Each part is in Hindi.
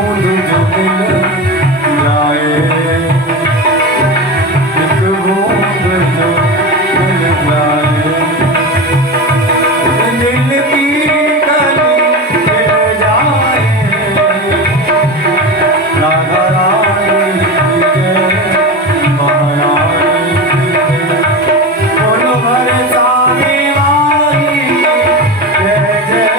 बूंद जो मिल जाए, एक बूंद जो मिल जाए, दिल की गली मिल जाए। राधा रानी की जय, महारानी की जय, बोलो बरसाने वाली जय जय,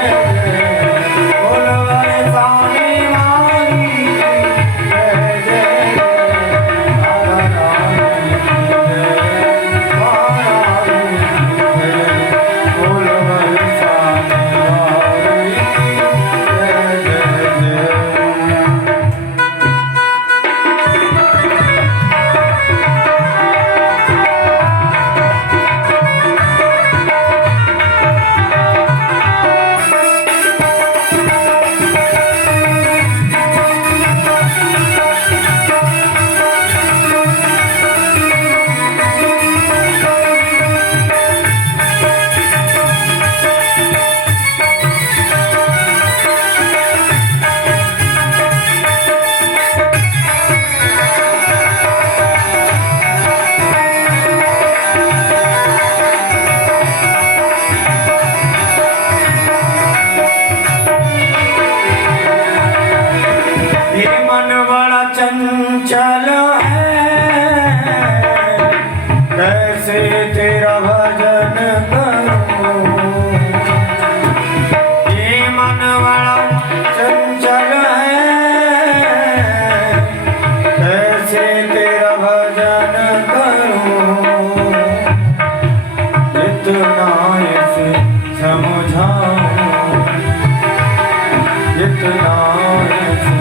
बोलो बरसाने वाली जय जय, राधा रानी की जय, महारानी की जय, बोलो बरसाने वाली जय जय जय। ये मन बड़ा चंचल है, कैसे तेरा भजन करूं। ये मन बड़ा चंचल है, कैसे तेरा भजन करूं। इतना इसे समझाऊं, इतना इसे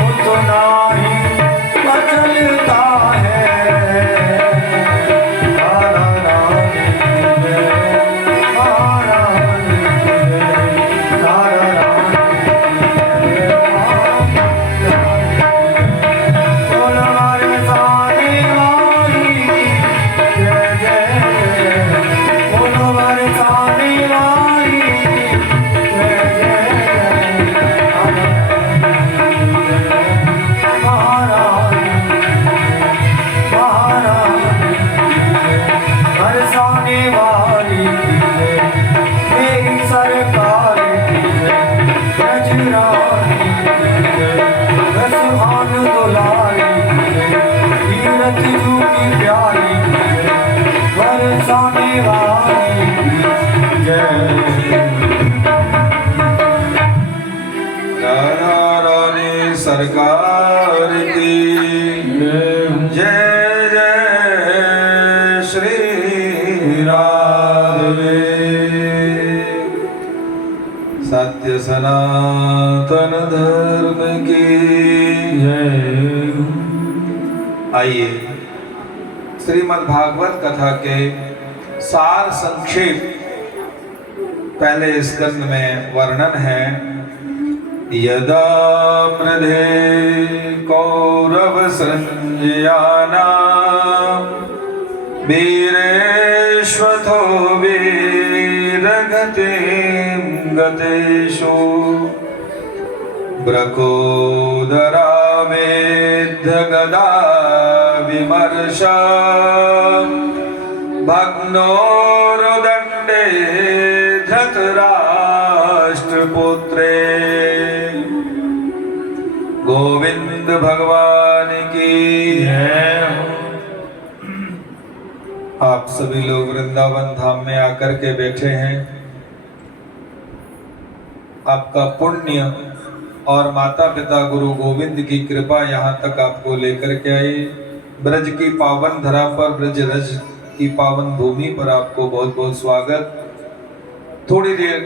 उतना ही बचलता है। राधा रानी की जय, महारानी की जय, राधा रानी की जय, बोलो बरसाने वाली जय जय, बोलो बरसाने वाली जय जय, बरसाने वाली की जय, मेरी सरकार की जय, ब्रजरानी की जय, रसभान दुलारी की जय, तीरथ जू की प्यारी की जय, बरसाने वाली की जय। राधा रानी सरकार की जय जय श्री राधे। सत्य सनातन धर्म की जय। आइए श्रीमद् भागवत कथा के सार संक्षेप पहले स्कंद में वर्णन है। यदा मृधे कौरव संजयाना वीरेश्वथो वीरगतिं गतेषु ब्रकोदरा वेद्य गदा विमर्श भग्नोरुदण्डे धृतराष्ट्रपुत्रे। गोविंद भगवान की जय। आप सभी लोग वृंदावन धाम में आकर के बैठे हैं। आपका पुण्य और माता पिता गुरु गोविंद की कृपा यहाँ तक आपको लेकर के आई। ब्रज की पावन धरा पर, ब्रज रज की पावन भूमि पर आपको बहुत बहुत स्वागत। थोड़ी देर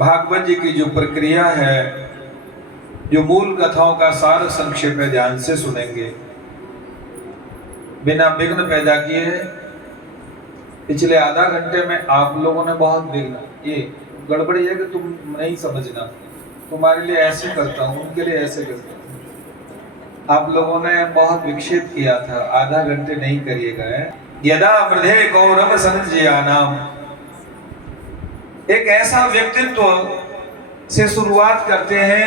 भागवत जी की जो प्रक्रिया है, जो मूल कथाओं का सार संक्षेप है, ध्यान से सुनेंगे बिना विघ्न पैदा किए। पिछले आधा घंटे में आप लोगों ने बहुत विघ्न, ये गड़बड़ी है कि तुम नहीं समझना, तुम्हारे लिए ऐसे करता हूँ, उनके लिए ऐसे करता हूँ। आप लोगों ने बहुत विक्षेप किया था, आधा घंटे नहीं करिएगा। यदा मृधे कौरव संजयानाम, एक ऐसा व्यक्तित्व से शुरुआत करते हैं।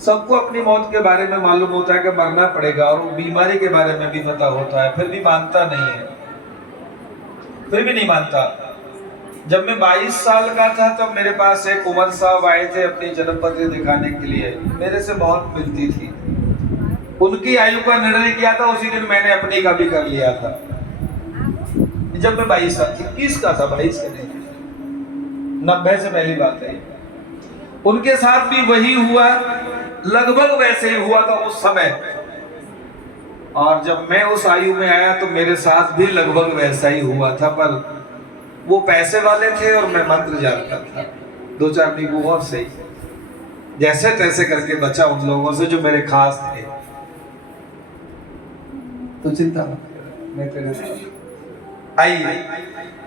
सबको अपनी मौत के बारे में मालूम होता है कि मरना पड़ेगा, और बीमारी के बारे में भी पता होता है, फिर भी मानता नहीं है, फिर भी नहीं मानता। जब मैं 22 साल का था तब मेरे पास एक उमर साहब आए थे अपनी जन्मपत्री दिखाने के लिए, मेरे से बहुत मिलती थी। उनकी आयु का निर्णय किया था, उसी दिन मैंने अपनी का भी कर लिया था। जब मैं 22 साल 21 का था, 22 का नहीं, 90 से पहली बात है। उनके साथ भी वही हुआ, लगभग वैसे ही हुआ था उस समय। और जब मैं उस आयु में आया तो मेरे साथ भी लगभग वैसा ही हुआ था, पर वो पैसे वाले थे और मैं मंत्र जानता था। 2-4 नींबू और सही, जैसे तैसे करके बचा उन लोगों से जो मेरे खास थे। तो चिंता मत कर, मैं तेरे साथ। आइए,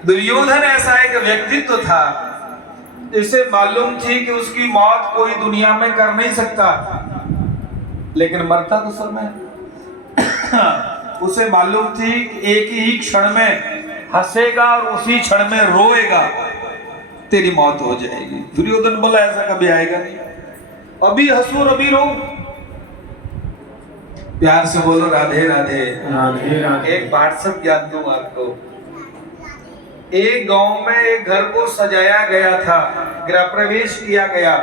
दुर्योधन ऐसा एक व्यक्तित्व था जिसे मालूम थी कि उसकी मौत कोई दुनिया में कर नहीं सकता, लेकिन मरता तो समय उसे मालूम थी कि एक ही क्षण में हंसेगा और उसी क्षण में रोएगा, तेरी मौत हो जाएगी। दुर्योधन बोला ऐसा कभी आएगा नहीं, अभी हंसू और अभी रो। प्यार से बोलो राधे राधे। राधे राधे। एक व्हाट्सएप ज्ञान दूं आपको। एक गांव में एक घर को सजाया गया था, गृह प्रवेश किया गया,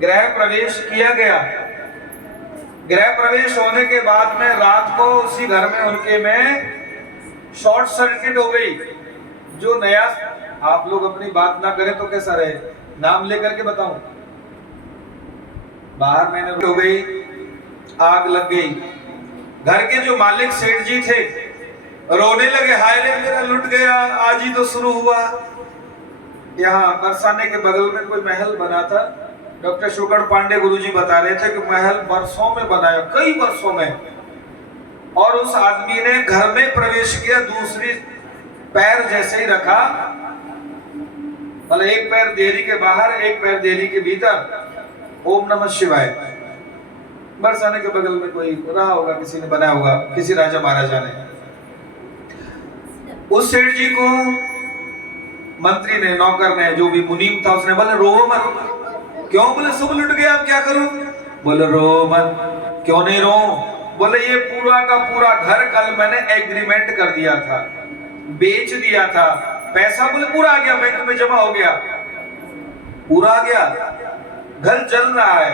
गृह प्रवेश किया गया। गृह प्रवेश होने के बाद में रात को उसी घर में उनके में शॉर्ट सर्किट हो गई। जो नया, आप लोग अपनी बात ना करें तो कैसा रहे, नाम लेकर के बताऊं। बाहर मैंने हो गई, आग लग गई। घर के जो मालिक सेठ जी थे रोने लगे, हाय रे मेरा लुट गया, आज ही तो शुरू हुआ। यहाँ बरसाने के बगल में कोई महल बना था। डॉक्टर शुक्र पांडे गुरुजी बता रहे थे कि महल वर्षों में बनाया, कई वर्षों में। और उस आदमी ने घर में प्रवेश किया, दूसरी पैर जैसे ही रखा, मतलब एक पैर देहरी के बाहर, एक पैर देहरी के भीतर, ओम नमः शिवाय। बरसाने के बगल में कोई रहा होगा, किसी ने बनाया होगा, किसी राजा महाराजा ने। उस सेठ जी को मंत्री ने, नौकर ने, जो भी मुनीम था, उसने बोले रो मत। क्यों? बोले सब लुट गया, अब क्या करूं? बोले रो मत। क्यों नहीं रो? बोले ये पूरा का पूरा घर कल मैंने एग्रीमेंट कर दिया था, बेच दिया था, पैसा बोले पूरा आ गया, बैंक में जमा हो गया, पूरा आ गया। घर जल रहा है,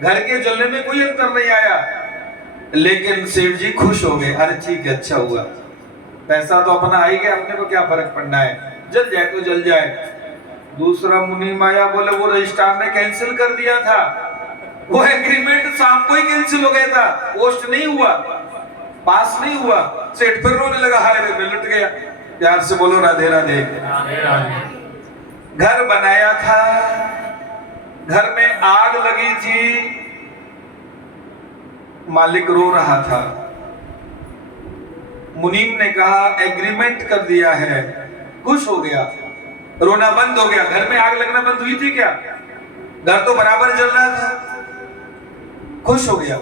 घर के जलने में कोई अंतर नहीं आया, लेकिन सेठ जी खुश हो गए। अरे ठीक है, अच्छा हुआ, पैसा तो अपना आ ही गया, अपने को क्या फर्क पड़ना है, जल जाए तो जल जाए। दूसरा मुनीम आया, बोले वो रजिस्ट्रार ने कैंसिल कर दिया था, वो एग्रीमेंट शाम को ही कैंसिल हो गया था, पोस्ट नहीं हुआ, पास नहीं हुआ। सेठ फिर रोने लगा, हाय रे मैं लुट गया। प्यार से बोलो राधे राधे। राधे राधे। घर बनाया था, घर में आग लगी थी, मालिक रो रहा था। मुनीम ने कहा एग्रीमेंट कर दिया है, खुश हो गया, रोना बंद हो गया। घर में आग लगना बंद हुई थी क्या? घर तो बराबर जल रहा था, खुश हो गया।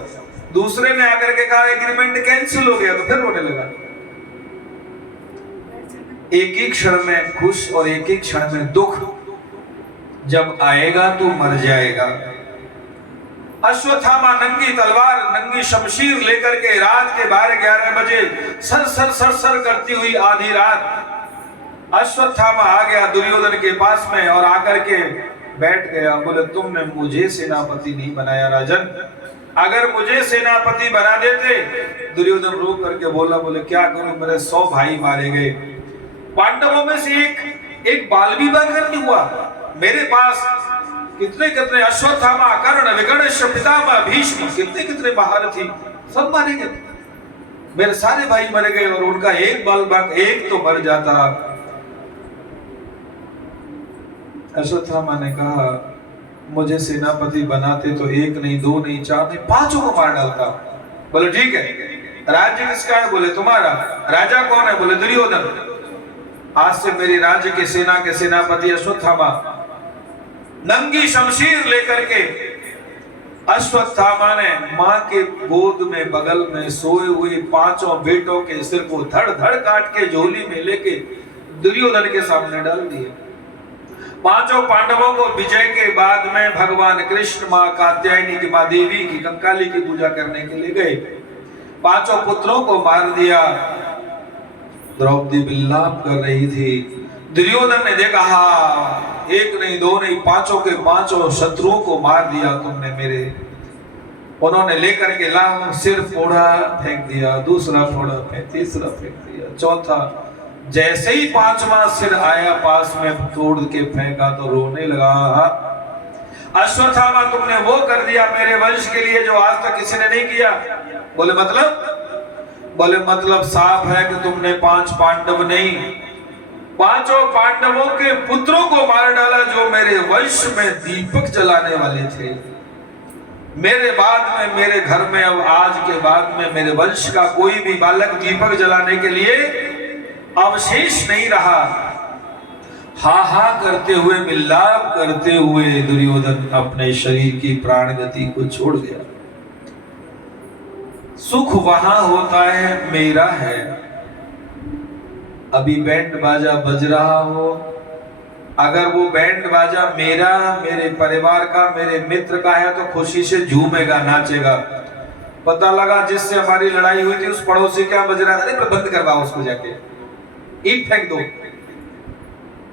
दूसरे ने आकर के कहा एग्रीमेंट कैंसिल हो गया, तो फिर रोने लगा। एक ही क्षण में खुश और एक ही क्षण में दुख, जब आएगा तो मर जाएगा। अश्वत्थामा नंगी तलवार, नंगी शमशीर लेकर के रात के 12-11 बजे सर सर सर सर करती हुई आधी रात अश्वत्थामा आ गया दुर्योधन के पास में और आकर के बैठ गया। बोले तुमने मुझे सेनापति नहीं बनाया राजन, अगर मुझे सेनापति बना देते। दुर्योधन रो करके बोला, बोले क्या करूं, मेरे 100 भाई मारे गए, पांडवों में से एक बाल भी बगर नहीं हुआ। मेरे पास कितने कितने अश्वत्थामा, कर्ण, विकर्णेश, पितामह, भीष्म, कितने कितने महारथी, सब मारे गए। मेरे सारे भाई मरे गए और उनका एक बाल बाग, एक तो मर जाता। अश्वत्थामा ने कहा मुझे सेनापति बनाते तो 1 नहीं 2 नहीं 4 नहीं 5 को मार डालता। बोले ठीक है, राज्य किसका है? बोले तुम्हारा। राजा कौन है? बोले दुर्योधन। आज से मेरी राज्य के सेना के सेनापति अश्वत्थामा। नंगी शमशीर लेकर के अश्वत्थामा ने मां के गोद में बगल में सोए हुए 5 बेटों के सिर को धड़ धड़ काट के झोली में लेके दुर्योधन के सामने डाल दिए। पांचों पांडवों को विजय के बाद में भगवान कृष्ण माँ कात्यायनी की माँ देवी की कंकाली की पूजा करने के लिए गए। पांचों पुत्रों को मार दिया। द्रौपदी विलाप कर रही थी। दुर्योधन ने देखा, एक नहीं दो नहीं, पांचों के पांचों शत्रुओं को मार दिया तुमने मेरे। उन्होंने लेकर के लाम सिर फोड़ा फेंक दिया, दूसरा फोड़ा तीसरा फेंक दिया, चौथा। जैसे ही पांचवा सिर आया पास में तोड़ के फेंका तो रोने लगा। अश्वत्थामा तुमने वो कर दिया मेरे वंश के लिए जो आज तक किसी ने नहीं किया। बोले मतलब साफ है कि तुमने 5 पांडव नहीं, पांचों पांडवों के पुत्रों को मार डाला जो मेरे वंश में दीपक जलाने वाले थे। मेरे बाद में मेरे घर में अब आज के बाद में मेरे वंश का कोई भी बालक दीपक जलाने के लिए अवशेष नहीं रहा। हा हा करते हुए विलाप करते हुए दुर्योधन अपने शरीर की प्राण गति को छोड़ गया। सुख वहां होता है मेरा है। अभी बैंड बाजा बज रहा हो, अगर वो बैंड बाजा मेरा, मेरे परिवार का, मेरे मित्र का है तो खुशी से झूमेगा, नाचेगा। पता लगा जिससे हमारी लड़ाई हुई थी उस पड़ोसी क्या बज रहा था, अरे बंद करवाओ उसको, जाके ईट फेंक दो।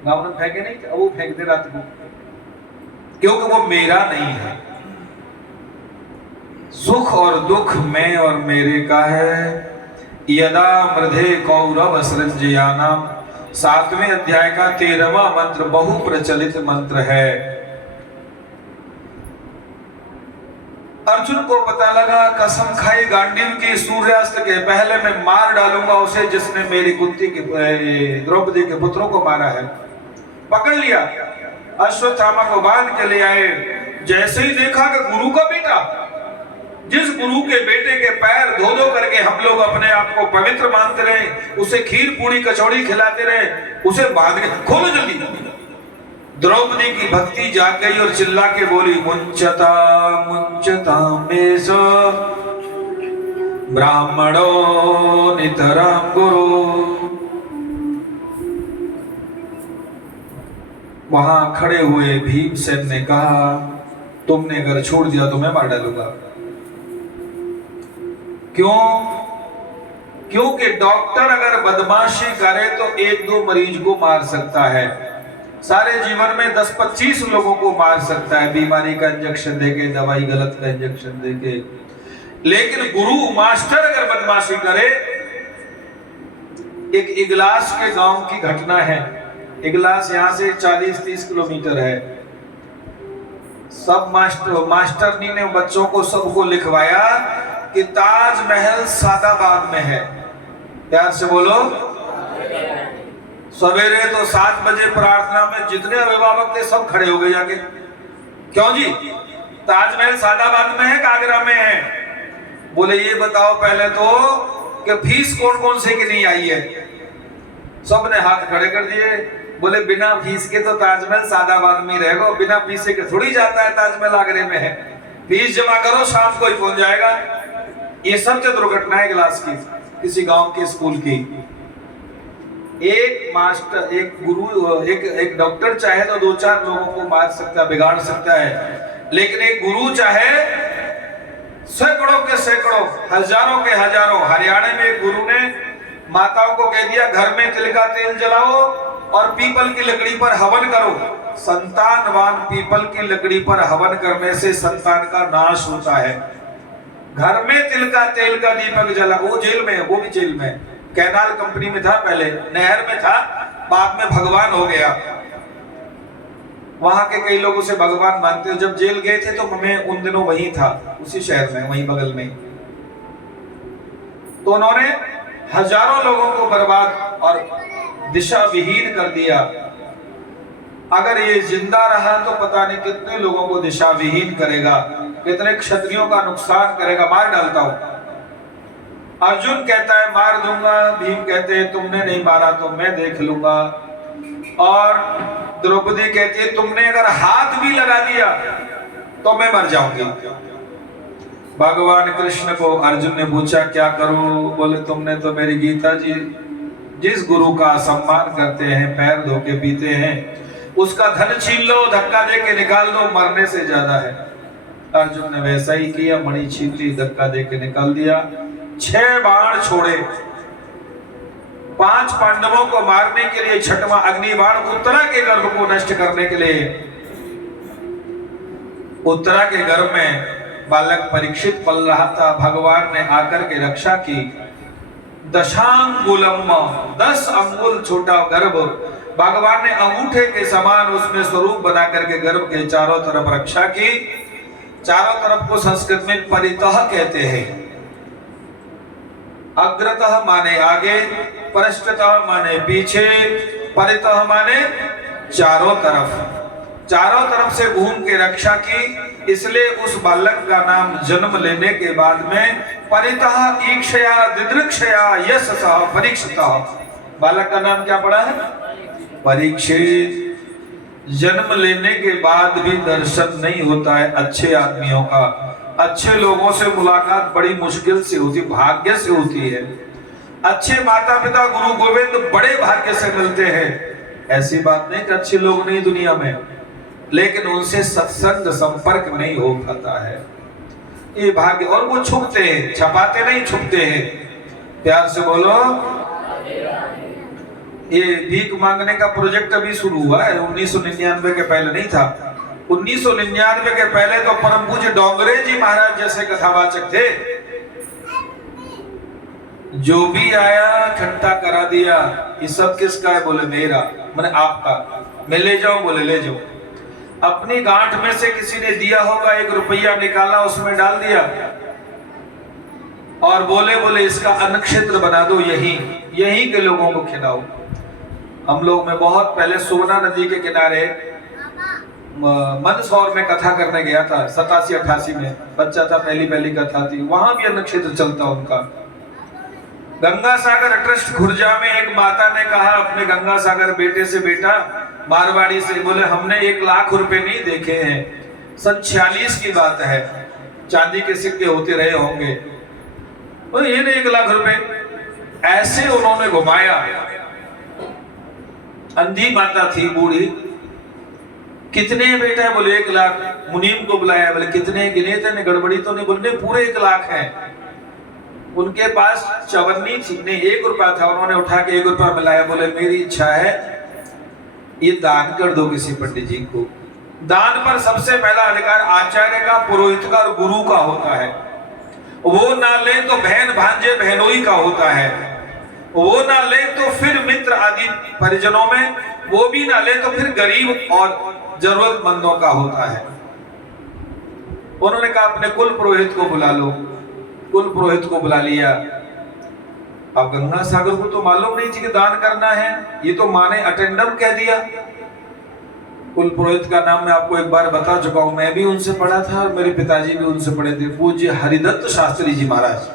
गाँव में फेंके नहीं, वो फेंक दे रात को, क्योंकि वो मेरा नहीं है। सुख और दुख मैं और मेरे का है। यदा मृधे कौरव सृज्यानाम, 7वें अध्याय का 13वां मंत्र बहु प्रचलित मंत्र है। अर्जुन को पता लगा कसम खाई गांडीव की सूर्यास्त के पहले मैं मार डालूंगा उसे जिसने मेरी कुंती के द्रौपदी के पुत्रों को मारा है। पकड़ लिया, अश्वत्थामा को बांध के ले आए। जैसे ही देखा कि गुरु का बेटा, जिस गुरु के बेटे के पैर धो धो करके हम लोग अपने आप को पवित्र मानते रहे, उसे खीर पूरी कचौड़ी खिलाते रहे, उसे बांध के खोलो जल्दी। द्रौपदी की भक्ति जाग गई और चिल्ला के बोली, मुंचता मुंचता मेष ब्राह्मणो नितराम गुरु। वहां खड़े हुए भीमसेन ने कहा, तुमने अगर छोड़ दिया तो मैं मार डालूंगा। क्यों? क्योंकि डॉक्टर अगर बदमाशी करे तो 1-2 मरीज को मार सकता है, सारे जीवन में 10-25 लोगों को मार सकता है, बीमारी का इंजेक्शन देके, दवाई गलत का इंजेक्शन देके। लेकिन गुरु मास्टर अगर बदमाशी करे, एक इगलास के गांव की घटना है। इगलास यहां से 40-30 किलोमीटर है। सब मास्टरनी ने बच्चों को सबको लिखवाया कि ताजमहल सादाबाद में है। प्यार से बोलो। सवेरे तो 7 बजे प्रार्थना में जितने अभिभावक थे सब खड़े हो गए जाके। क्यों जी? ताजमहल सादाबाद में है कि आगरा में है? बोले ये बताओ पहले तो कि फीस कौन कौन से की नहीं आई है। सबने हाथ खड़े कर दिए। बोले बिना फीस के तो ताजमहल सादाबाद में ही रहेगा, बिना फीस के थोड़ी जाता है ताजमहल आगरे में है। फीस जमा करो, शाम को ही पहुंच जाएगा। ये सब जो दुर्घटना है क्लास की, किसी गांव के स्कूल की। एक मास्टर, एक गुरु, एक डॉक्टर चाहे तो 2-4 लोगों को मार सकता है, बिगाड़ सकता है। लेकिन एक गुरु चाहे सैकड़ों के सैकड़ों, हजारों के हजारों। हरियाणा में एक गुरु ने माताओं को कह दिया, घर में तिल का तेल जलाओ और पीपल की लकड़ी पर हवन करो। संतानवान पीपल की लकड़ी पर हवन करने से संतान का नाश होता है। घर में तिल का तेल का दीपक जला। वो जेल में है, वो भी जेल में। कैनाल कंपनी में था, पहले नहर में था, बाद में भगवान हो गया। वहां के कई लोग उसे भगवान मानते हैं। जब जेल गए थे तो मैं उन दिनों वहीं था, उसी शहर में, वहीं बगल में। तो उन्होंने हजारों लोगों को बर्बाद और दिशा विहीन कर दिया। अगर ये जिंदा रहा तो पता नहीं कितने लोगों को दिशा विहीन करेगा, कितने क्षत्रियों का नुकसान करेगा। मार डालता हूं। अर्जुन कहता है मार दूंगा, भीम कहते हैं तुमने नहीं मारा तो मैं देख लूंगा, और द्रौपदी कहती है तुमने अगर हाथ भी लगा दिया तो मैं मर जाऊंगी। भगवान कृष्ण को अर्जुन ने पूछा क्या करूं? बोले तुमने तो मेरी गीता जी जिस गुरु का सम्मान करते हैं, पैर धो के पीते हैं, उसका धन छीन लो, धक्का दे के निकाल दो, मरने से ज्यादा है। अर्जुन ने वैसा ही किया, मणि छीन ली, धक्का दे के निकाल दिया। 6 बाण छोड़े, 5 पांडवों को मारने के लिए, 6वां अग्निबाण उत्तरा के गर्भ को नष्ट करने के लिए। उत्तरा के गर्भ में बालक परीक्षित पल रहा था, भगवान ने आकर के रक्षा की। दशांगुलम, 10 अंगुल छोटा गर्भ, भगवान ने अंगूठे के समान उसमें स्वरूप बना करके गर्भ के चारों तरफ रक्षा की। चारों तरफ को संस्कृत में परितः कहते हैं। अग्रतः माने आगे, पृष्ठतः माने पीछे, परितः माने चारों तरफ। चारों तरफ से घूम के रक्षा की, इसलिए उस बालक का नाम जन्म लेने के बाद में परितः ईक्षया दिदृक्षया यशसः परीक्षितः, बालक का नाम क्या पड़ा है? परीक्षित। जन्म लेने के बाद भी दर्शन नहीं होता है अच्छे आदमियों का। अच्छे लोगों से मुलाकात बड़ी मुश्किल से होती, भाग्य से होती है। अच्छे माता पिता गुरु गोविंद बड़े भाग्य से मिलते हैं। ऐसी बात नहीं कि अच्छे लोग नहीं दुनिया में, लेकिन उनसे सत्संग संपर्क नहीं हो पाता है, ये भाग्य। और वो छुपते हैं, छपाते नहीं, छुपते हैं। प्यार से बोलो। ये भीख मांगने का प्रोजेक्ट अभी शुरू हुआ है, 1999 के पहले नहीं था। 1999 के पहले तो परम पूज्य डोंगरे जी महाराज जैसे कथावाचक थे, जो भी आया इकट्ठा करा दिया। ये सब किसका है? बोले मेरा, मैंने आपका। मैं ले जाऊं? बोले ले जाओ। अपनी गांठ में से किसी ने दिया होगा, 1 रुपया निकाला, उसमें डाल दिया और बोले इसका अन्न क्षेत्र बना दो, यहीं के लोगों को खिलाओ। हम लोग में बहुत पहले सोना नदी के किनारे मंदसौर में कथा करने गया था, 87-88 में बच्चा था, पहली कथा थी। वहां भी अन्न क्षेत्र चलता उनका। गंगा सागर ट्रस्ट खुर्जा में एक माता ने कहा अपने गंगा सागर बेटे से, बेटा मारवाड़ी से, बोले हमने 1 लाख रुपए नहीं देखे हैं। 46 की बात है, चांदी के सिक्के होते रहे होंगे। बोले ये नहीं 1 लाख रुपए। ऐसे उन्होंने घुमाया। अंधी माता थी, बूढ़ी। कितने बेटा है? बोले 1 लाख। मुनीम को बुलाया, बोले कितने गिने थे? गड़बड़ी तो नहीं? बोले पूरे 1 लाख है। उनके पास चवन्नी थी, नहीं 1 रुपया था, उन्होंने उठा के 1 रुपया मिलाया। बोले मेरी इच्छा है ये दान कर दो किसी पंडित जी को। दान पर सबसे पहला अधिकार आचार्य का, पुरोहित का और गुरु का होता है। वो ना ले तो बहन भांजे बहनोई का होता है, वो ना ले तो फिर मित्र आदि परिजनों में, वो भी ना ले तो फिर गरीब और जरूरतमंदों का होता है। उन्होंने कहा अपने कुल पुरोहित को बुला लो। कुल पुरोहित को बुला लिया। अब गंगा सागर को तो मालूम नहीं थी कि दान करना है, ये तो माने अटेंडम कह दिया। कुल पुरोहित का नाम मैं आपको एक बार बता चुका हूं, मैं भी उनसे पढ़ा था और मेरे पिताजी भी उनसे पढ़े थे, पूज्य हरिदत्त शास्त्री जी महाराज।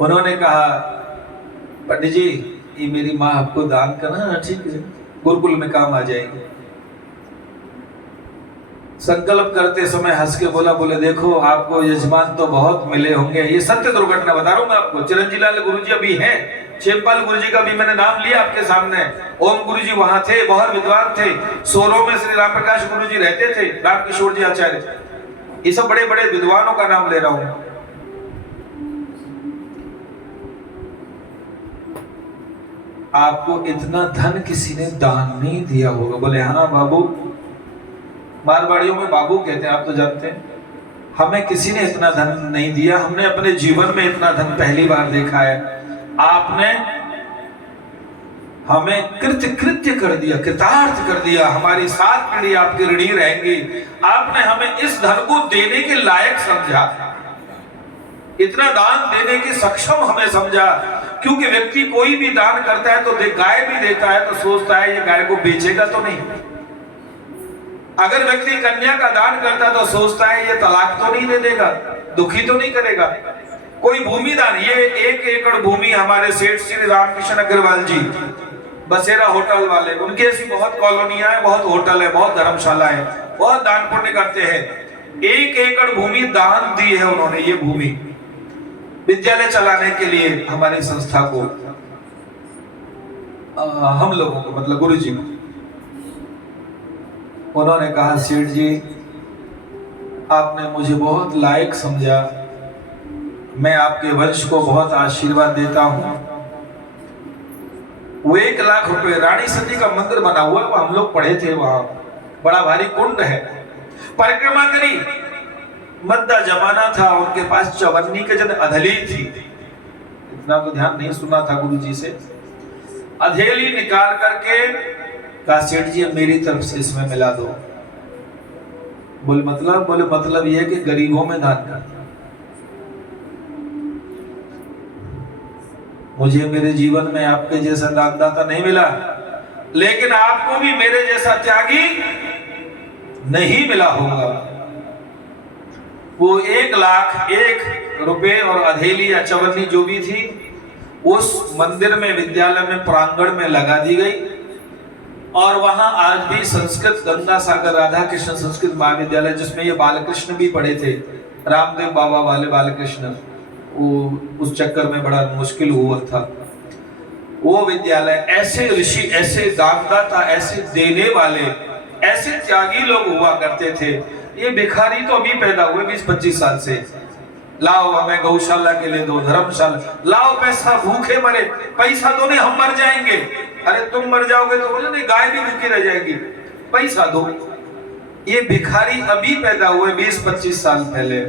उन्होंने कहा पंडित जी ये मेरी माँ आपको दान करना, ठीक है, गुरुकुल में काम आ जाएगी। संकल्प करते समय हंस के बोला, बोले देखो आपको यजमान तो बहुत मिले होंगे, ये सत्य दुर्घटना बता रहा हूं मैं आपको। चिरंजीव लाल गुरुजी अभी हैं, क्षेमपाल गुरुजी का भी मैंने नाम लिया आपके सामने। ओम गुरुजी वहां थे, बहुत विद्वान थे। सोरो में श्री राम प्रकाश गुरुजी रहते थे, रामकिशोर जी आचार्य, ये सब बड़े बड़े विद्वानों का नाम ले रहा हूं। आपको इतना धन किसी ने दान नहीं दिया होगा? बोले हाँ बाबू, मारवाड़ियों में बाबू कहते हैं, आप तो जानते हैं। हमें किसी ने इतना धन नहीं दिया, हमने अपने जीवन में इतना धन पहली बार देखा है। आपने हमें कृत्य कर दिया, कृतार्थ कर दिया, हमारी 7 पीढ़ी आपकी ऋणी रहेंगी। आपने हमें इस धन को देने के लायक समझा, इतना दान देने के सक्षम हमें समझा। क्योंकि व्यक्ति कोई भी दान करता है तो गाय भी देता है तो सोचता है ये गाय को बेचेगा तो नहीं। अगर व्यक्ति कन्या का दान करता है तो सोचता है ये तलाक तो नहीं दे देगा, दुखी तो नहीं करेगा। कोई भूमि दान, ये 1 एकड़ भूमि हमारे सेठ श्री रामकृष्ण अग्रवाल जी बसेरा होटल वाले, उनकी ऐसी बहुत कॉलोनियां हैं, बहुत होटल है, बहुत धर्मशाला है, बहुत दान पुण्य करते हैं। 1 एकड़ भूमि दान दी है उन्होंने, ये भूमि विद्यालय चलाने के लिए हमारी संस्था को। हम लोगों को, मतलब गुरु जी को। उन्होंने कहा, सेठ जी आपने मुझे बहुत लायक समझा, मैं आपके वंश को बहुत आशीर्वाद देता हूं। वो 1 लाख रुपए, रानी सती का मंदिर बना हुआ, वो हम लोग पढ़े थे, वहां बड़ा भारी कुंड है, परिक्रमा करी। मद्दा जमाना था, उनके पास चवन्नी के जन अधेली थी, इतना तो ध्यान नहीं सुना था गुरु जी से। अधेली निकाल करके कहा, सेठ जी मेरी तरफ से इसमें मिला दो। बोले मतलब यह कि गरीबों में दान कर। मुझे मेरे जीवन में आपके जैसा दानदाता नहीं मिला, लेकिन आपको भी मेरे जैसा त्यागी नहीं मिला होगा। वो 1 लाख 1 रुपए और अधेली या चवन्नी जो भी थी, उस मंदिर में, विद्यालय में, प्रांगण में लगा दी गई। और वहां आज भी संस्कृत गंगा सागर राधा कृष्ण संस्कृत महाविद्यालय, जिसमें ये बालकृष्ण भी पढ़े थे, रामदेव बाबा वाले बालकृष्ण, वो उस चक्कर में बड़ा मुश्किल हुआ था। वो विद्यालय, ऐसे ऋषि, ऐसे दानदाता, ऐसे देने वाले, ऐसे त्यागी लोग हुआ करते थे। ये भिखारी तो अभी पैदा हुए 20-25 साल से, लाओ हमें गौशाला के लिए दो, धर्मशाला लाओ, पैसा, भूखे मरे, पैसा दो, नहीं हम मर जाएंगे। अरे तुम मर जाओगे तो बोले नहीं, गाय भी भूखी रह जाएगी, पैसा दो। ये भिखारी अभी पैदा हुए 20-25 साल पहले,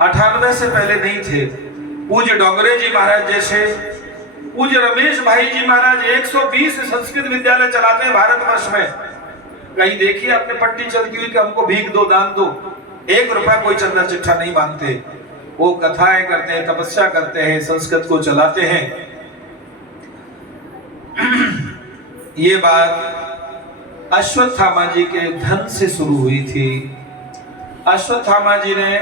98 से पहले नहीं थे। पूज्य डोंगरे जी महाराज जैसे, पूज्य रमेश भाई जी महाराज 120 संस्कृत विद्यालय चलाते हैं भारतवर्ष में। कहीं देखिए आपने पट्टी चलती हुई कि हमको भीख दो, दान दो, 1 रुपया कोई चंदा चिट्ठा नहीं मांगते। वो कथाएं करते हैं, तपस्या करते हैं, संस्कृत को चलाते हैं। ये बात अश्वत्थामा जी के धन से शुरू हुई थी। अश्वत्थामा जी ने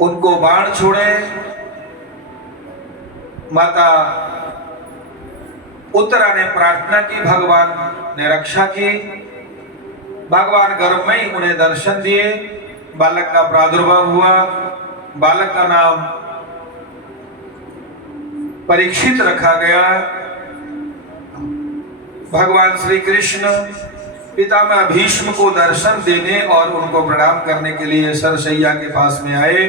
उनको बाण छोड़े, माता उत्तरा ने प्रार्थना की, भगवान ने रक्षा की, भगवान गर्भ में ही उन्हें दर्शन दिए, बालक का प्रादुर्भाव हुआ। बालक का नाम परीक्षित रखा गया। भगवान श्री कृष्ण पितामह भीष्म को दर्शन देने और उनको प्रणाम करने के लिए सरसैया के पास में आए।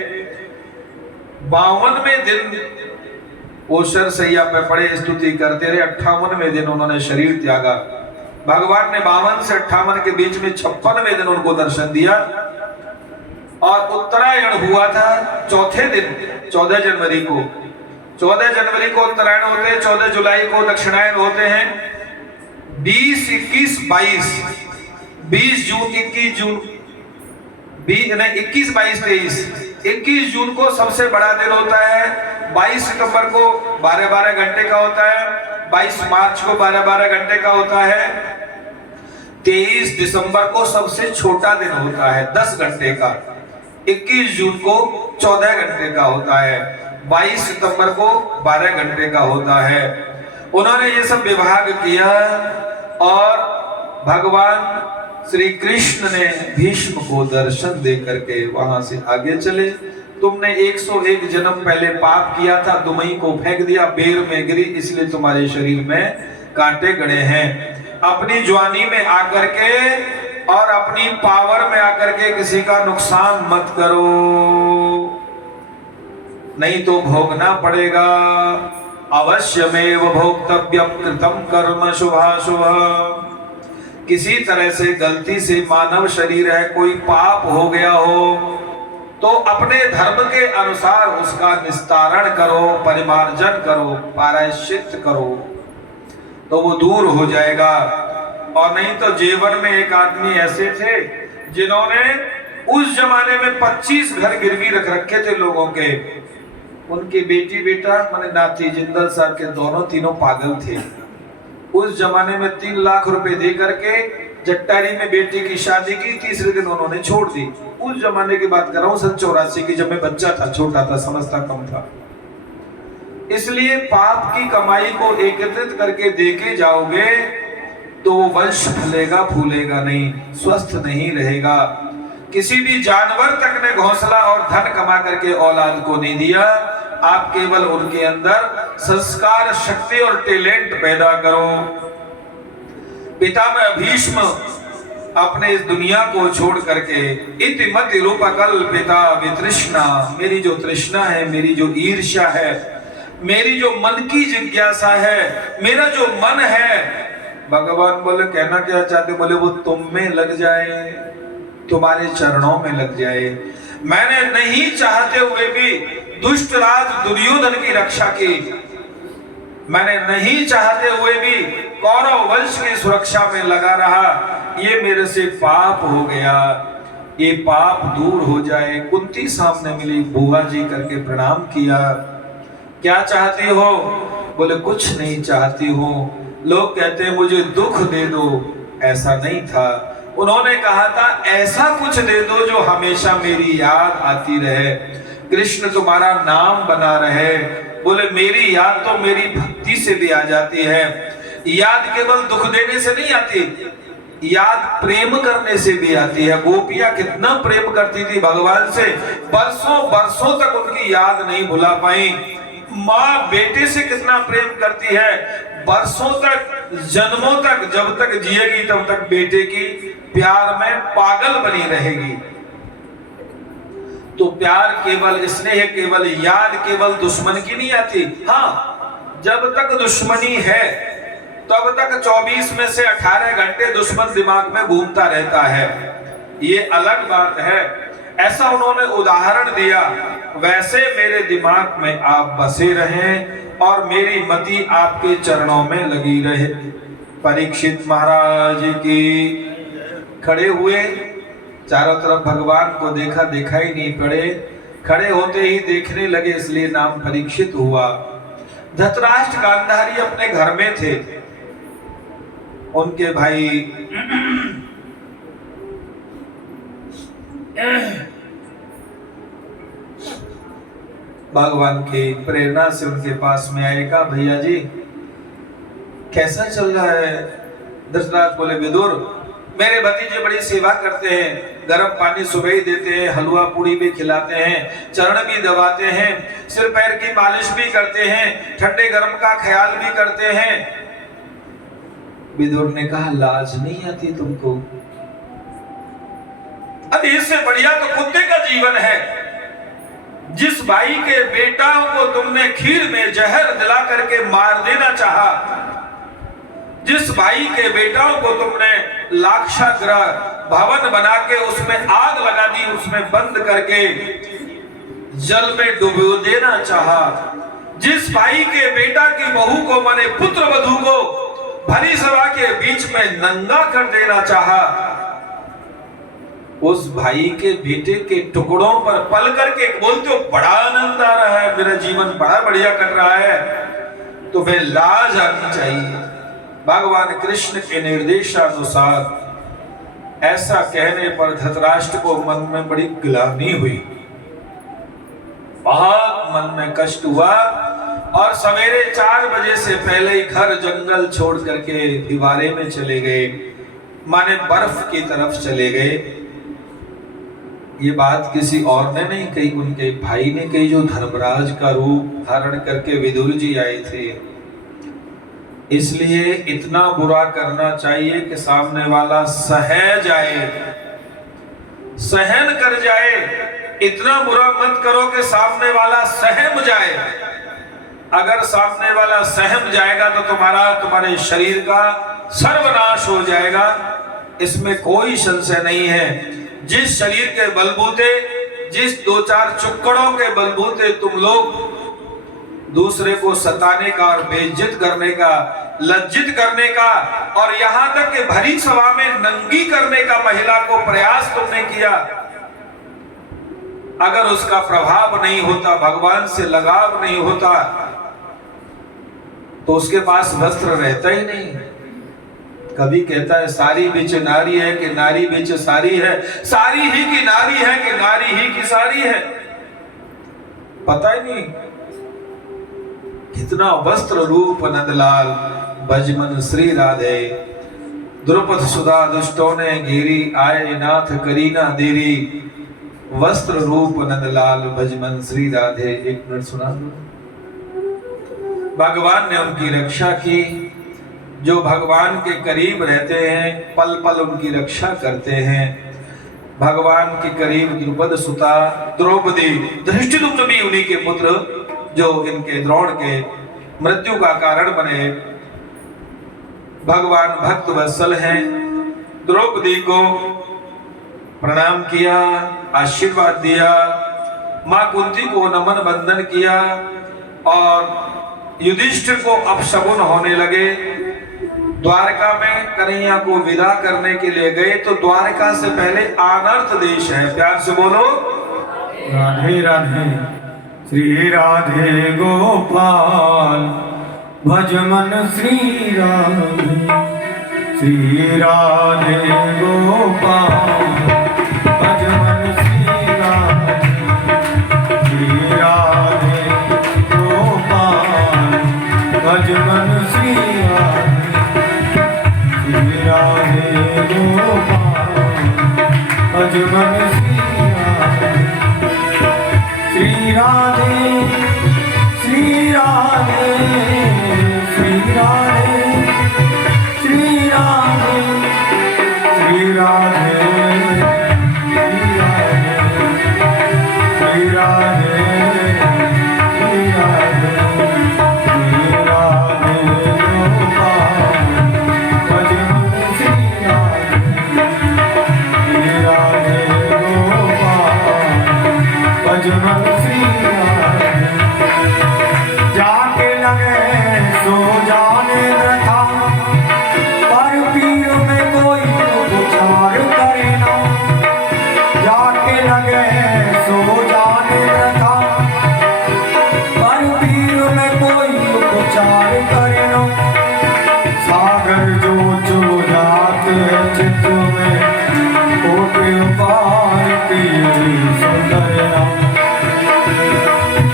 52वें दिन वो सरसैया पे पड़े, स्तुति करते रहे। 58वें दिन उन्होंने शरीर त्यागा। भगवान ने 52 से 58 के बीच में 56वें दिन उनको दर्शन दिया। और उत्तरायण हुआ था चौथे दिन, 14 जनवरी को। 14 जनवरी को उत्तरायण होते हैं, 14 जुलाई को दक्षिणायन होते हैं। 20, 21, 22, 20 जून, 21 जून, 21, 22, 23, 21 जून को सबसे बड़ा दिन होता है। 22 सितंबर को 12-12 घंटे का होता है। 22 मार्च को 12-12 घंटे का होता है। 23 दिसंबर को सबसे छोटा दिन होता है, 10 घंटे का। 21 जून को 14 घंटे का होता है। 22 सितंबर को 12 घंटे का होता है। उन्होंने ये सब विभाग किया और भगवान श्री कृष्ण ने भीष्म को दर्शन दे करके वहां से आगे चले। तुमने 101 जन्म पहले पाप किया था, दुमई को फेंक दिया, बेर में गिरी, इसलिए तुम्हारे शरीर में कांटे गड़े हैं। अपनी जवानी में आकर के और अपनी पावर में आकर के किसी का नुकसान मत करो, नहीं तो भोगना पड़ेगा। अवश्यमेव भोक्तव्यम कृतम कर्म शुभाशुभ। किसी तरह से गलती से मानव शरीर है, कोई पाप हो गया हो तो अपने धर्म के अनुसार उसका निस्तारण करो, परिमार्जन करो, प्रायश्चित करो, तो वो दूर हो जाएगा। और नहीं तो जेवर में एक आदमी ऐसे थे जिन्होंने उस जमाने में 25 घर गिरवी रख रखे थे लोगों के। उनकी बेटी बेटा माने नाती जिंदल साहब के दोनों तीनों पागल थे। उस जमाने में 3 लाख रुपए दे करके जट्टारी में बेटी की शादी की, तीसरे दिन उन्होंने छोड़ दी। उस जमाने की बात कर रहा हूँ, 84 की, जब मैं बच्चा था, छोटा था, समझता कम था। इसलिए पाप की कमाई को एकत्रित करके देके जाओगे तो वो वंश फलेगा फूलेगा नहीं, स्वस्थ नहीं रहेगा। किसी भी जानवर तक ने घोंसला और धन कमा करके औलाद को नहीं दिया। आप केवल उनके अंदर संस्कार, शक्ति और टैलेंट पैदा करो। पितामह भीष्म अपने इस दुनिया को छोड़ करके इति मति रूपकल्पिता वितृष्णा, मेरी जो तृष्णा है, मेरी जो ईर्ष्या है, मेरी जो मन की जिज्ञासा है, मेरा जो मन है, भगवान बोले कहना क्या चाहते, बोले वो तुम में लग जाए, तुम्हारे चरणों में लग जाए। मैंने नहीं चाहते हुए भी दुष्ट राज दुर्योधन की रक्षा की, मैंने नहीं चाहते हुए भी कौरव वंश की सुरक्षा में लगा रहा, ये मेरे से पाप हो गया, ये पाप दूर हो जाए। कुंती सामने मिली, बुआ जी करके प्रणाम किया। क्या चाहती हो? बोले कुछ नहीं चाहती हूँ। लोग कहते हैं मुझे दुख दे दो, ऐसा नहीं था। उन्होंने कहा था ऐसा कुछ दे दो जो हमेशा मेरी याद आती रहे, कृष्ण तुम्हारा नाम बना रहे। बोले मेरी याद तो मेरी भक्ति से भी आ जाती है। याद केवल दुख देने से नहीं आती, याद प्रेम करने से भी आती है। गोपियां कितना प्रेम करती थी भगवान से, बरसों बरसों तक उनकी याद नहीं भुला पाई। माँ बेटे से कितना प्रेम करती है, बरसों तक, जन्मों तक, जब तक जिएगी तब तक बेटे की प्यार में पागल बनी रहेगी। तो प्यार केवल, स्नेह केवल, याद केवल दुश्मन की नहीं आती। हाँ, जब तक दुश्मनी है तब तक 24 में से 18 घंटे दुश्मन दिमाग में घूमता रहता है, ये अलग बात है। ऐसा उन्होंने उदाहरण दिया। वैसे मेरे दिमाग में आप बसे रहें और मेरी मति आपके चरणों में लगी रहे। परीक्षित महाराज की खड़े हुए, चारों तरफ भगवान को देखा, देखा ही नहीं पड़े, खड़े होते ही देखने लगे, इसलिए नाम परीक्षित हुआ। धृतराष्ट्र गांधारी अपने घर में थे, उनके भाई भगवान की प्रेरणा से उनके पास में आएगा, भैया जी कैसा चल रहा है? धृतराष्ट्र बोले विदुर, मेरे भतीजे बड़ी सेवा करते हैं, गर्म पानी सुबह ही देते हैं, हलवा पूड़ी भी खिलाते हैं, चरण भी दबाते हैं, सिर पैर की मालिश भी करते हैं, ठंडे गर्म का ख्याल भी करते हैं। विदुर ने कहा लाज नहीं आती तुमको? अरे इससे बढ़िया तो कुत्ते का जीवन है। जिस भाई के बेटाओं को तुमने खीर में जहर दिला करके मार देना चाहा, जिस भाई के बेटाओं को तुमने लाक्षागृह भवन बना के उसमें आग लगा दी, उसमें बंद करके जल में डुबो देना चाहा, जिस भाई के बेटा की बहू को, माने पुत्र वधू को भरी सभा के बीच में नंगा कर देना चाहा, उस भाई के बेटे के टुकड़ों पर पल करके बोलते हो बड़ा आनंद आ रहा है, मेरा जीवन बड़ा बढ़िया कट रहा है, तो वे लाज आनी चाहिए। भगवान कृष्ण के निर्देशानुसार ऐसा कहने पर धृतराष्ट्र को मन में बड़ी ग्लानि हुई, बहुत मन में कष्ट हुआ और सवेरे 4 बजे से पहले ही घर जंगल छोड़ करके हिवारे में चले गए, माने बर्फ की तरफ चले गए। ये बात किसी और ने नहीं कही, उनके भाई ने कही जो धर्मराज का रूप धारण करके विदुर जी आए थे। इसलिए इतना बुरा करना चाहिए कि सामने वाला सह जाए, सहन कर जाए। इतना बुरा मत करो कि सामने वाला सहम जाए। अगर सामने वाला सहम जाएगा तो तुम्हारे शरीर का सर्वनाश हो जाएगा, इसमें कोई संशय नहीं है। जिस शरीर के बलबूते, जिस 2-4 चुक्कड़ों के बलबूते तुम लोग दूसरे को सताने का और बेइज्जत करने का, लज्जित करने का और यहां तक कि भरी सभा में नंगी करने का महिला को प्रयास तुमने किया, अगर उसका प्रभाव नहीं होता, भगवान से लगाव नहीं होता, तो उसके पास वस्त्र रहता ही नहीं। कभी कहता है सारी बिच नारी है कि नारी बिच सारी है, सारी ही की नारी है कि नारी ही की सारी है, पता ही नहीं। कितना वस्त्र रूप नंदलाल भजमन श्री राधे, द्रुपद सुधा दुष्टों ने घेरी, आए नाथ करीना देरी, वस्त्र रूप नंदलाल भजमन श्री राधे। एक मिनट सुना दो। भगवान ने उनकी रक्षा की। जो भगवान के करीब रहते हैं पल पल उनकी रक्षा करते हैं। भगवान के करीब द्रुपद सुता द्रौपदी धृष्टद्युम्न भी उन्हीं के पुत्र जो इनके द्रोण के मृत्यु का कारण बने। भगवान भक्त वत्सल हैं। द्रौपदी को प्रणाम किया, आशीर्वाद दिया, मां कुंती को नमन बंदन किया और युधिष्ठिर को अपशकुन होने लगे। द्वारका में कन्हैया को विदा करने के लिए गए तो द्वारका से पहले अनर्थ देश है। प्यार से बोलो राधे राधे। श्री राधे गोपाल भज मन श्री राधे। श्री राधे गोपाल भज मन श्री राधे। श्री राधे गोपाल भज मन श्री राधे। श्री राधे गोपाल भज मन श्री राधे। श्री राधे श्री राधे श्री राधे श्री राधे श्री राधे श्री राधे श्री राधे श्री राधे गोपाल भज मन श्री राधे। श्री राधे गोपाल भज मन श्री राधे। जाके लगे सो जाने वृथा पर पीर में कोई उपचार करे ना। जाके लगे सो जाने वृथा पर पीर में कोई उपचार करे ना। सागर जो जो जाते चित्त में कोटि पार की सुंदर ना।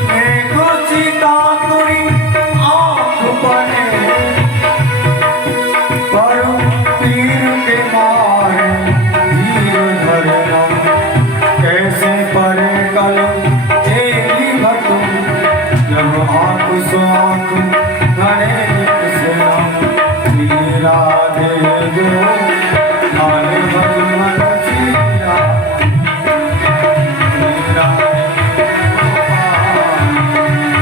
देखो सीता तुरी आँख बने पर पीर के मारे धीर धरना। कैसे परे कल तेरी भटू जब आँख सो आँख धरे सेना। श्री राधे गोपाल भज मन श्री राधे। श्री राधे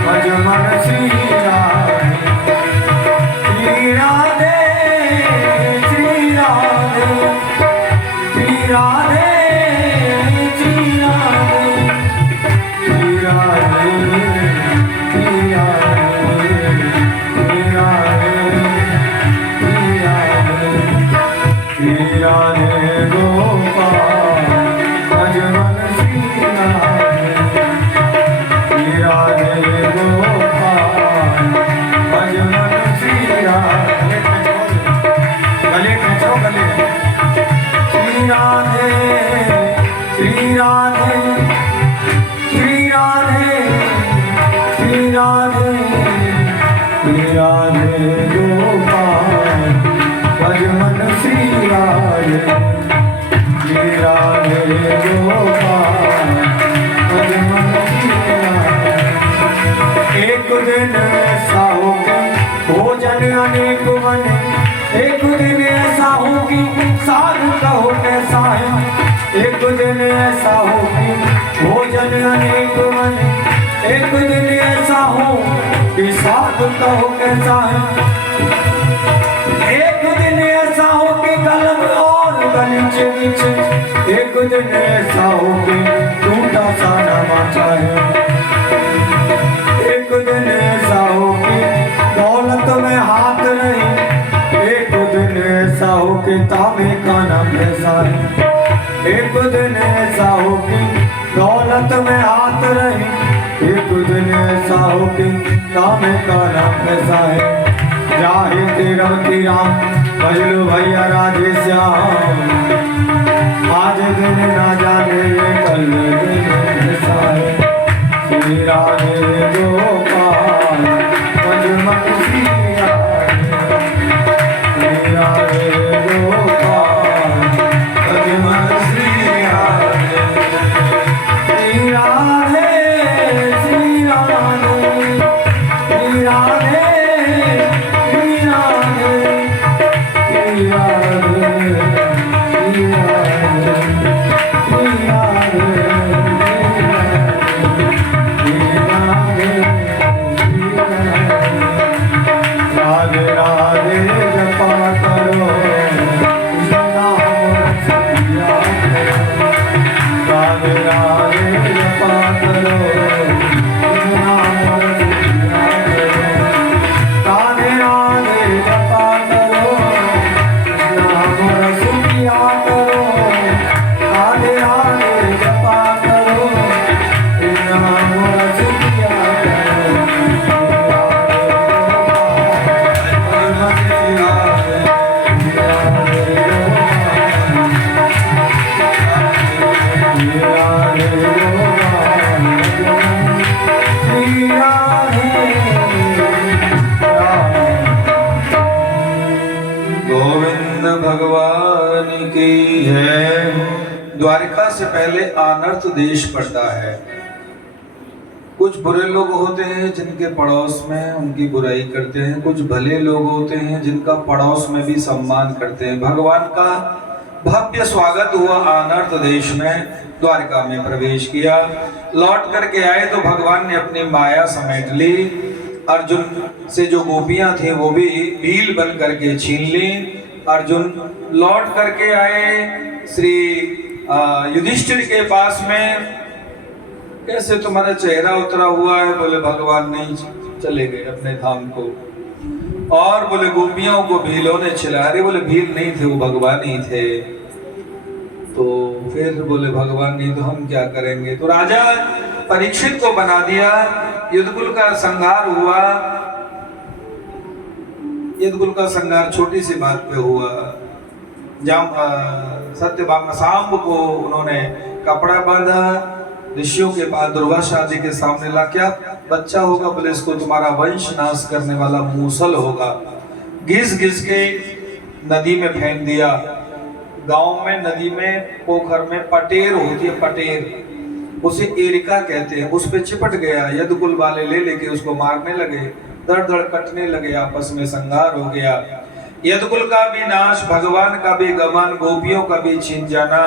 भज मन श्री राधे। श्री राधे श्री राधे श्री राधे श्री राधे श्री राधे श्री राधे श्री राधे श्री राधे गोपाल भज मन श्री राधे। श्री राधे गोपाल भज मन श्री राधे। गले खींचो गले। श्री राधे श्री राधे श्री राधे श्री राधे श्री राधे गोपाल भज मन श्री राधे। श्री राधे गोपाल भज मन श्री राधे। एक दिन ऐसा होगी भोजन अनेक बने। एक दिन ऐसा होगी साग कहो कैसा है। एक दिन ऐसा होगी भोजन अनेक बने। एक दिन ऐसा हो कि साग कहो कैसा है। एक दिन ऐसा हो कि कलम और गलीचे नीचे। एक दिन ऐसा हो कि टूटा सा नमाचा है। एक दिन ऐसा हो कि दौलत में हाथ नहीं। एक दिन ऐसा हो कि तामे का नाम पैसा है। एक दिन ऐसा हो कि दौलत में हाथ नहीं। एक दिन ऐसा हो कि तामे का नाम पैसा है। जाहे तेरा की राम भजलो भैया राधे श्याम। आज दिन ना जाने ये कल दिन ऐसा है। श्री राधे गोपाल भज मन श्री राधे। श्री राधे गोपाल भज मन श्री राधे। श्री राधे श्री राधे श्री राधे गोविंद भगवान की जय। द्वारिका से पहले आनर्त देश पड़ता है। कुछ बुरे लोग होते हैं जिनके पड़ोस में उनकी बुराई करते हैं, कुछ भले लोग होते हैं जिनका पड़ोस में भी सम्मान करते हैं। भगवान का भव्य स्वागत हुआ आनर्त देश में, द्वारिका में प्रवेश किया। लौट करके आए तो भगवान ने अपनी माया समेट ली। अर्जुन से जो गोपियां थी वो भी भील बन करके छीन ली। अर्जुन लौट करके आए श्री युधिष्ठिर के पास में, कैसे तुम्हारा चेहरा उतरा हुआ है? बोले भगवान नहीं, चले गए अपने धाम को। और बोले गोपियों को भीलों ने छिला। अरे बोले भील नहीं थे, वो भगवान ही थे। तो फिर बोले भगवान नहीं तो हम क्या करेंगे? तो राजा परीक्षित को बना दिया। यदुकुल का संहार हुआ। यदुकुल का संहार छोटी सी बात पे हुआ। सत्यभामा सांब को उन्होंने कपड़ा बांधा, ऋषियों के पास दुर्वासा आदि के सामने ला, क्या बच्चा होगा? बोले इसको तुम्हारा वंश नाश करने वाला मूसल होगा। घिस घिस के नदी में फेंक दिया। गांव में नदी में पोखर में पटेर होती है, पटेर, उसे एरिका कहते हैं, उस पे चिपट गया। यदुकुल वाले ले लेके उसको मारने लगे, दड़ दड़ कटने लगे, आपस में संहार हो गया। यदुकुल का भी नाश, भगवान का भी गमन, गोपियों का भी छिन जाना।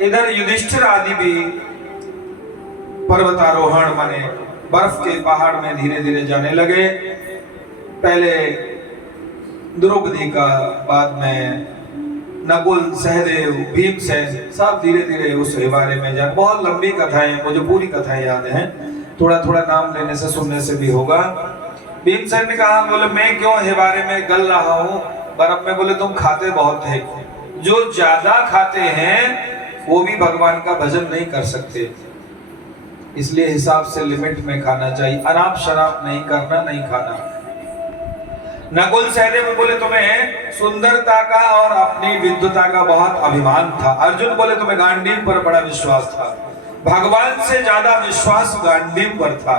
इधर युधिष्ठिर आदि भी पर्वतारोहण माने बर्फ के पहाड़ में धीरे धीरे जाने लगे। पहले द्रौपदी का, बाद में नकुल, सहदेव, भीमसेन, सब धीरे धीरे उस बारे में जाए। बहुत लंबी कथाएं, मुझे पूरी कथाएं याद हैं, थोड़ा थोड़ा नाम लेने से सुनने से भी होगा। भीमसेन ने कहा, बोले मैं क्यों हे बारे में गल रहा हूँ बर्फ में? बोले तुम खाते बहुत थे, जो ज्यादा खाते हैं वो भी भगवान का भजन नहीं कर सकते, इसलिए हिसाब से लिमिट में खाना चाहिए। अनाप शराब नहीं करना, नहीं खाना। नकुल सहदेव बोले तुम्हें सुंदरता का और अपनी विद्वता का बहुत अभिमान था। अर्जुन बोले तुम्हें गांडीव पर बड़ा विश्वास था। भगवान से ज्यादा विश्वास गांडीव पर था।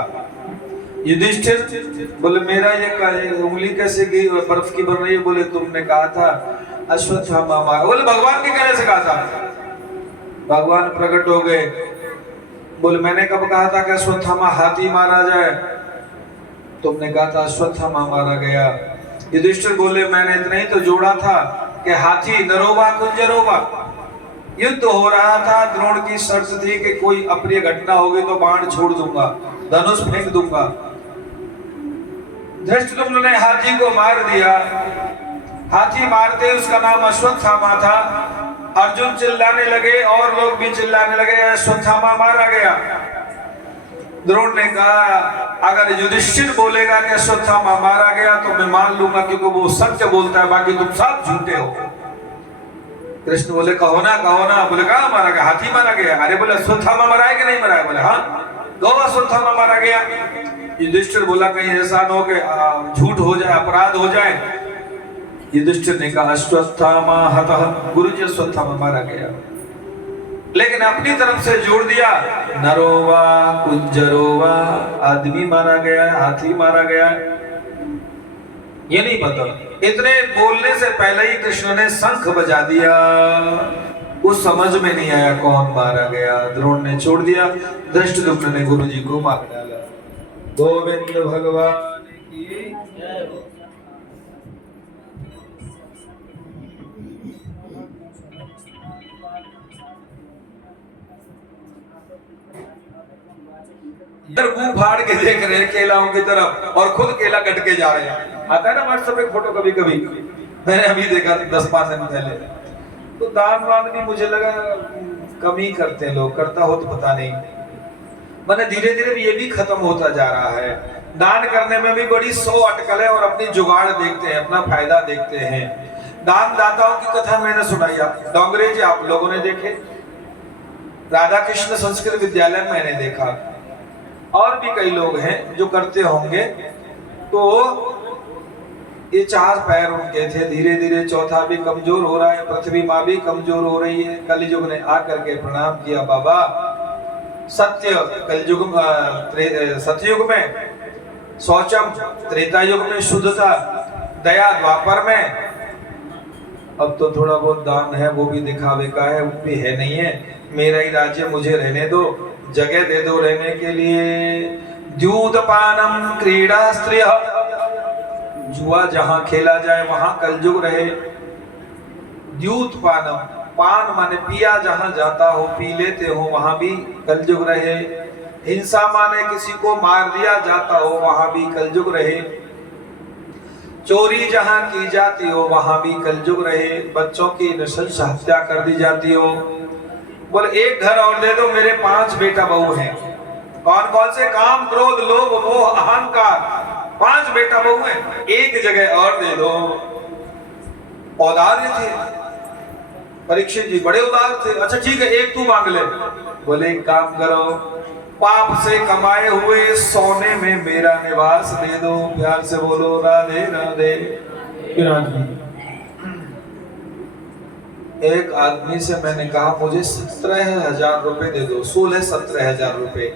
युधिष्ठिर बोले मेरा ये उंगली कैसे गई बर्फ की बन रही है? बोले तुमने कहा था अश्वत्थामा मारा। बोले भगवान के कहने से कहा था। भगवान प्रकट हो गए। बोले मैंने कब कहा था कि अश्वत्थामा हाथी मारा जाए? तुमने कहा था अश्वत्थामा मारा गया। युधिष्ठिर बोले मैंने इतना ही तो जोड़ा था कि हाथी नरोवा कुंजरोवा। युद्ध हो रहा था, द्रोण की शर्त थी कि कोई अप्रिय घटना होगी तो बाण छोड़ दूंगा, धनुष फेंक दूंगा। धृष्टद्युम्न ने हाथी को मार दिया। हाथी मारते उसका नाम अश्वत्थामा था। अर्जुन चिल्लाने लगे और लोग भी चिल्लाने लगे, अश्वत्थामा मारा गया। द्रोण ने कहा अगर युधिष्ठिर बोलेगा कि अश्वत्थामा मारा गया तो मैं मान लूंगा, क्योंकि वो सत्य बोलता है, बाकी तुम सब झूठे हो। कृष्ण बोले कहो ना कहो ना। बोले कहा मारा गया? हाथी मारा गया। अरे बोले अश्वत्थामा मरा है कि नहीं मरा है? बोले हाँ, गौ अश्वत्थामा मारा गया। युधिष्ठिर बोला कहीं ऐसा न हो कि झूठ हो जाए, अपराध हो जाए। युधिष्ठिर ने कहा अश्वत्थामा हतः, गुरुजी अश्वत्थामा मारा गया। लेकिन अपनी तरफ से जोड़ दिया नरोवा कुंजरोवा, आदमी मारा गया, हाथी मारा गया, ये नहीं पता। इतने बोलने से पहले ही कृष्ण ने शंख बजा दिया। उस समझ में नहीं आया कौन मारा गया। द्रोण ने छोड़ दिया, धृष्टद्युम्न ने गुरुजी को मार डाला। गोविंद भगवान की जय हो। इधर मुंह फाड़ के देख रहे हैं केलाओं की तरफ और खुद केला कट के जा रहे हैं। आता है ना व्हाट्सएप पे फोटो कभी कभी, मैंने अभी देखा 10-5 दिन पहले। तो दान वान भी मुझे लगा कम ही करते हैं लोग, करता हो तो पता नहीं। मैंने धीरे धीरे ये भी खत्म होता जा रहा है। दान करने में भी बड़ी 100 अटकल है और अपनी जुगाड़ देखते हैं, अपना फायदा देखते हैं। दान दाताओं की कथा मैंने सुनाई, डोंगरे जी आप लोगों ने देखे, राधा कृष्ण संस्कृत विद्यालय में मैंने देखा, और भी कई लोग हैं जो करते होंगे। तो ये 4 पैर उनके थे, धीरे धीरे चौथा भी कमजोर हो रहा है, पृथ्वी माँ भी कमजोर हो रही है। कलयुग ने आकर के प्रणाम किया, बाबा सत्य कलयुग सतयुग में शौचम, त्रेता युग में शुद्धता, दया द्वापर में, अब तो थोड़ा बहुत दान है वो भी दिखावे का है, वो भी है नहीं है। मेरा ही राज्य, मुझे रहने दो, जगह दे दो रहने के लिए। द्यूतपानम क्रीड़ा स्त्रिय, जुआ जहां खेला जाए वहां कलयुग रहे। द्यूतपानम, पान माने पिया जहां जाता हो, पी लेते हो, वहां भी कलयुग रहे। हिंसा माने किसी को मार दिया जाता हो, वहां भी कलयुग रहे। चोरी जहां की जाती हो वहां भी कलयुग रहे। बच्चों की नृशंस हत्या कर दी जाती हो। बोले एक घर और दे दो, मेरे 5 बेटा बहू हैं। कौन कौन से? काम, क्रोध, लोभ, मोह, अहंकार, 5 बेटा बहू हैं, एक जगह और दे दो। औदार्य थे परीक्षित जी, बड़े उदार थे। अच्छा ठीक है, एक तू मांग ले। बोले एक काम करो, पाप से कमाए हुए सोने में मेरा निवास दे दो। प्यार से बोलो राधे राधे। एक आदमी से मैंने कहा मुझे 17,000 रुपए दे दो, 16-17,000 रुपए,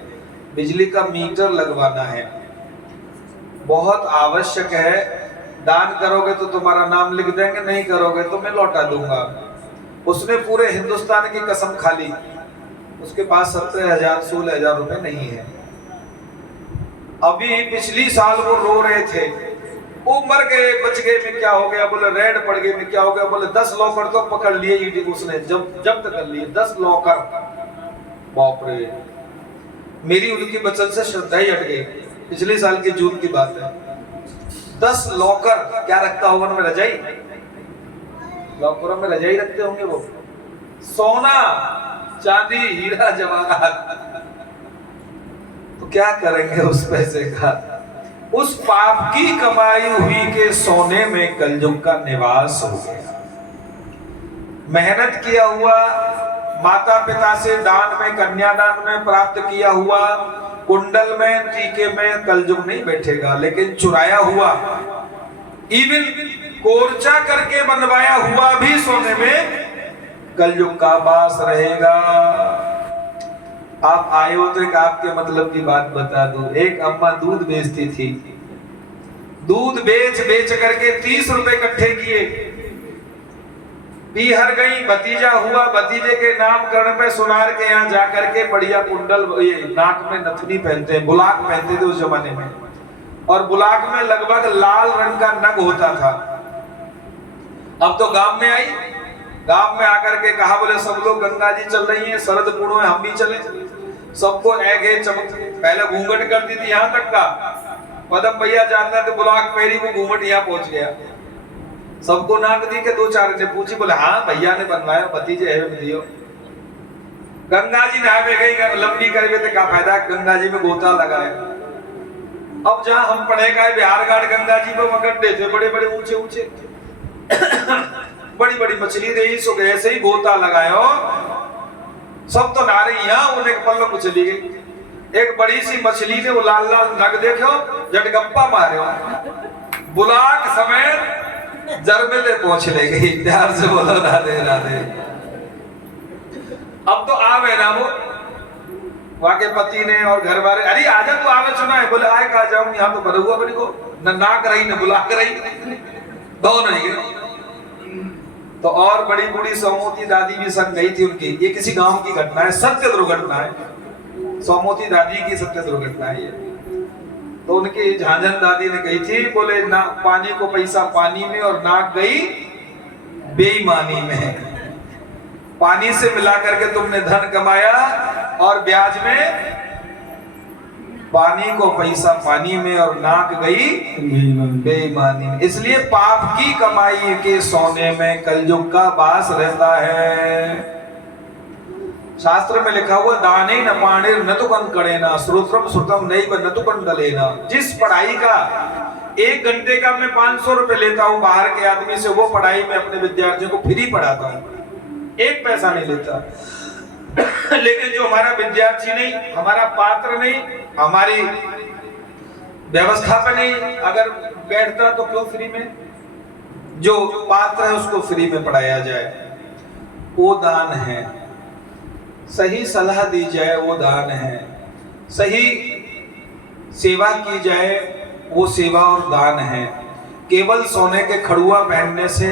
बिजली का मीटर लगवाना है, बहुत आवश्यक है। दान करोगे तो तुम्हारा नाम लिख देंगे, नहीं करोगे तो मैं लौटा दूंगा। उसने पूरे हिंदुस्तान की कसम खा ली, उसके पास 17,000-16,000 रुपए नहीं है। अभी पिछली साल वो रो रहे थे, वो मर गए, बच गए में क्या हो गया? बोले रेड पड़ गए में क्या हो गया? बोले 10 लॉकर तो पकड़ लिए ईडी, उसने जब्त कर लिए 10 लॉकर। बाप रे, मेरी उनकी वचन से श्रद्धा ही हट गई। पिछले साल के जून की बात है। 10 लॉकर, क्या रखता होगा उनमें? रजाई, लॉकरों में रजाई रखते होंगे वो। सोना, चांदी, हीरा जवाहरात, तो क्या करेंगे उस पैसे का? उस पाप की कमाई हुई के सोने में कलयुग का निवास हो गया। मेहनत किया हुआ, माता पिता से दान में, कन्यादान में प्राप्त किया हुआ, कुंडल में, टीके में कलयुग नहीं बैठेगा। लेकिन चुराया हुआ, इवन कोर्चा करके बनवाया हुआ भी सोने में कलयुग का वास रहेगा। आप आए हो तो एक आपके मतलब की बात बता दूं। एक अम्मा दूध बेचती थी, दूध बेच बेच करके 30 रुपए इकट्ठे किए, पीहर गई, भतीजा हुआ, भतीजे के नामकरण पे सुनार के यहाँ जाकर के बढ़िया कुंडल, ये नाक में नथनी पहनते हैं, बुलाक पहनते थे उस जमाने में, और बुलाक में लगभग लाल रंग का नग होता था। अब तो गांव में आई, गांव में आकर के कहा, बोले सब लोग गंगा जी चल रही हैं, शरद पूर्णिमा में हम भी चले। सबको ऐगे चमक, पहले घूंघट कर दी थी यहाँ तक का, पदम भैया जानना थे, बुलाक पैरी को घूंघट यहाँ पहुंच गया। सबको नाक दी के 2-4 ने पूछी, बोले हाँ भैया ने बनवाया, भतीजे है दियो। गंगा जी नहावे गई, लंबी करवे थे, क्या फायदा, गंगा जी में गोता लगाए। अब जहां हम पढ़े गए बिहार घाट गंगा जी पे गड्ढे थे बड़े बड़े ऊंचे ऊंचे, बड़ी बड़ी मछली रही, सो ऐसे ही गोता लगायो, सब तो नारे यहाँ उन्हें पल्लो को चली गई। एक बड़ी सी मछली ने वो लाल लाल नग देखो, झटगप्पा मारे, बुलाक समेत जरबेले पहुंच ले गई। प्यार से बोलो राधे राधे। अब तो आवे ना वो, वहां के पति ने और घर वाले, अरे आजा तू आवे सुना है। बोले आए कहा जाऊं, यहाँ तो बरुआ बनी को न नाक रही न बुलाक रही, दोनों नहीं गए। तो और बड़ी बूढ़ी सोमोती दादी भी संग गई थी उनकी। ये किसी गांव की घटना है, सत्य दुर्घटना है, सोमोती दादी की सत्य दुर्घटना है ये। तो उनकी झांझन दादी ने कही थी, बोले ना पानी को पैसा पानी में और नाक गई बेईमानी में। पानी से मिला करके तुमने धन कमाया और ब्याज में, पानी को पैसा पानी में और नाक गई बेईमानी में। इसलिए पाप की कमाई के सोने में कलयुग का वास रहता है। शास्त्र में लिखा हुआ, दाने न पाणिर न तो कंकड़ेना, श्रोत्रम श्रुतम नैव न तो कंडलेना। जिस पढ़ाई का 1 घंटे का मैं 500 रुपए लेता हूँ बाहर के आदमी से, वो पढ़ाई में अपने विद्यार्थियों को फ्री पढ़ाता हूँ, 1 पैसा नहीं लेता। लेकिन जो हमारा विद्यार्थी नहीं, हमारा पात्र नहीं, हमारी व्यवस्था पे नहीं अगर बैठता, तो क्यों फ्री में? जो पात्र है उसको फ्री में पढ़ाया जाए, वो दान है। सही सलाह दी जाए वो दान है, सही सेवा की जाए वो सेवा और दान है। केवल सोने के खड़ुआ पहनने से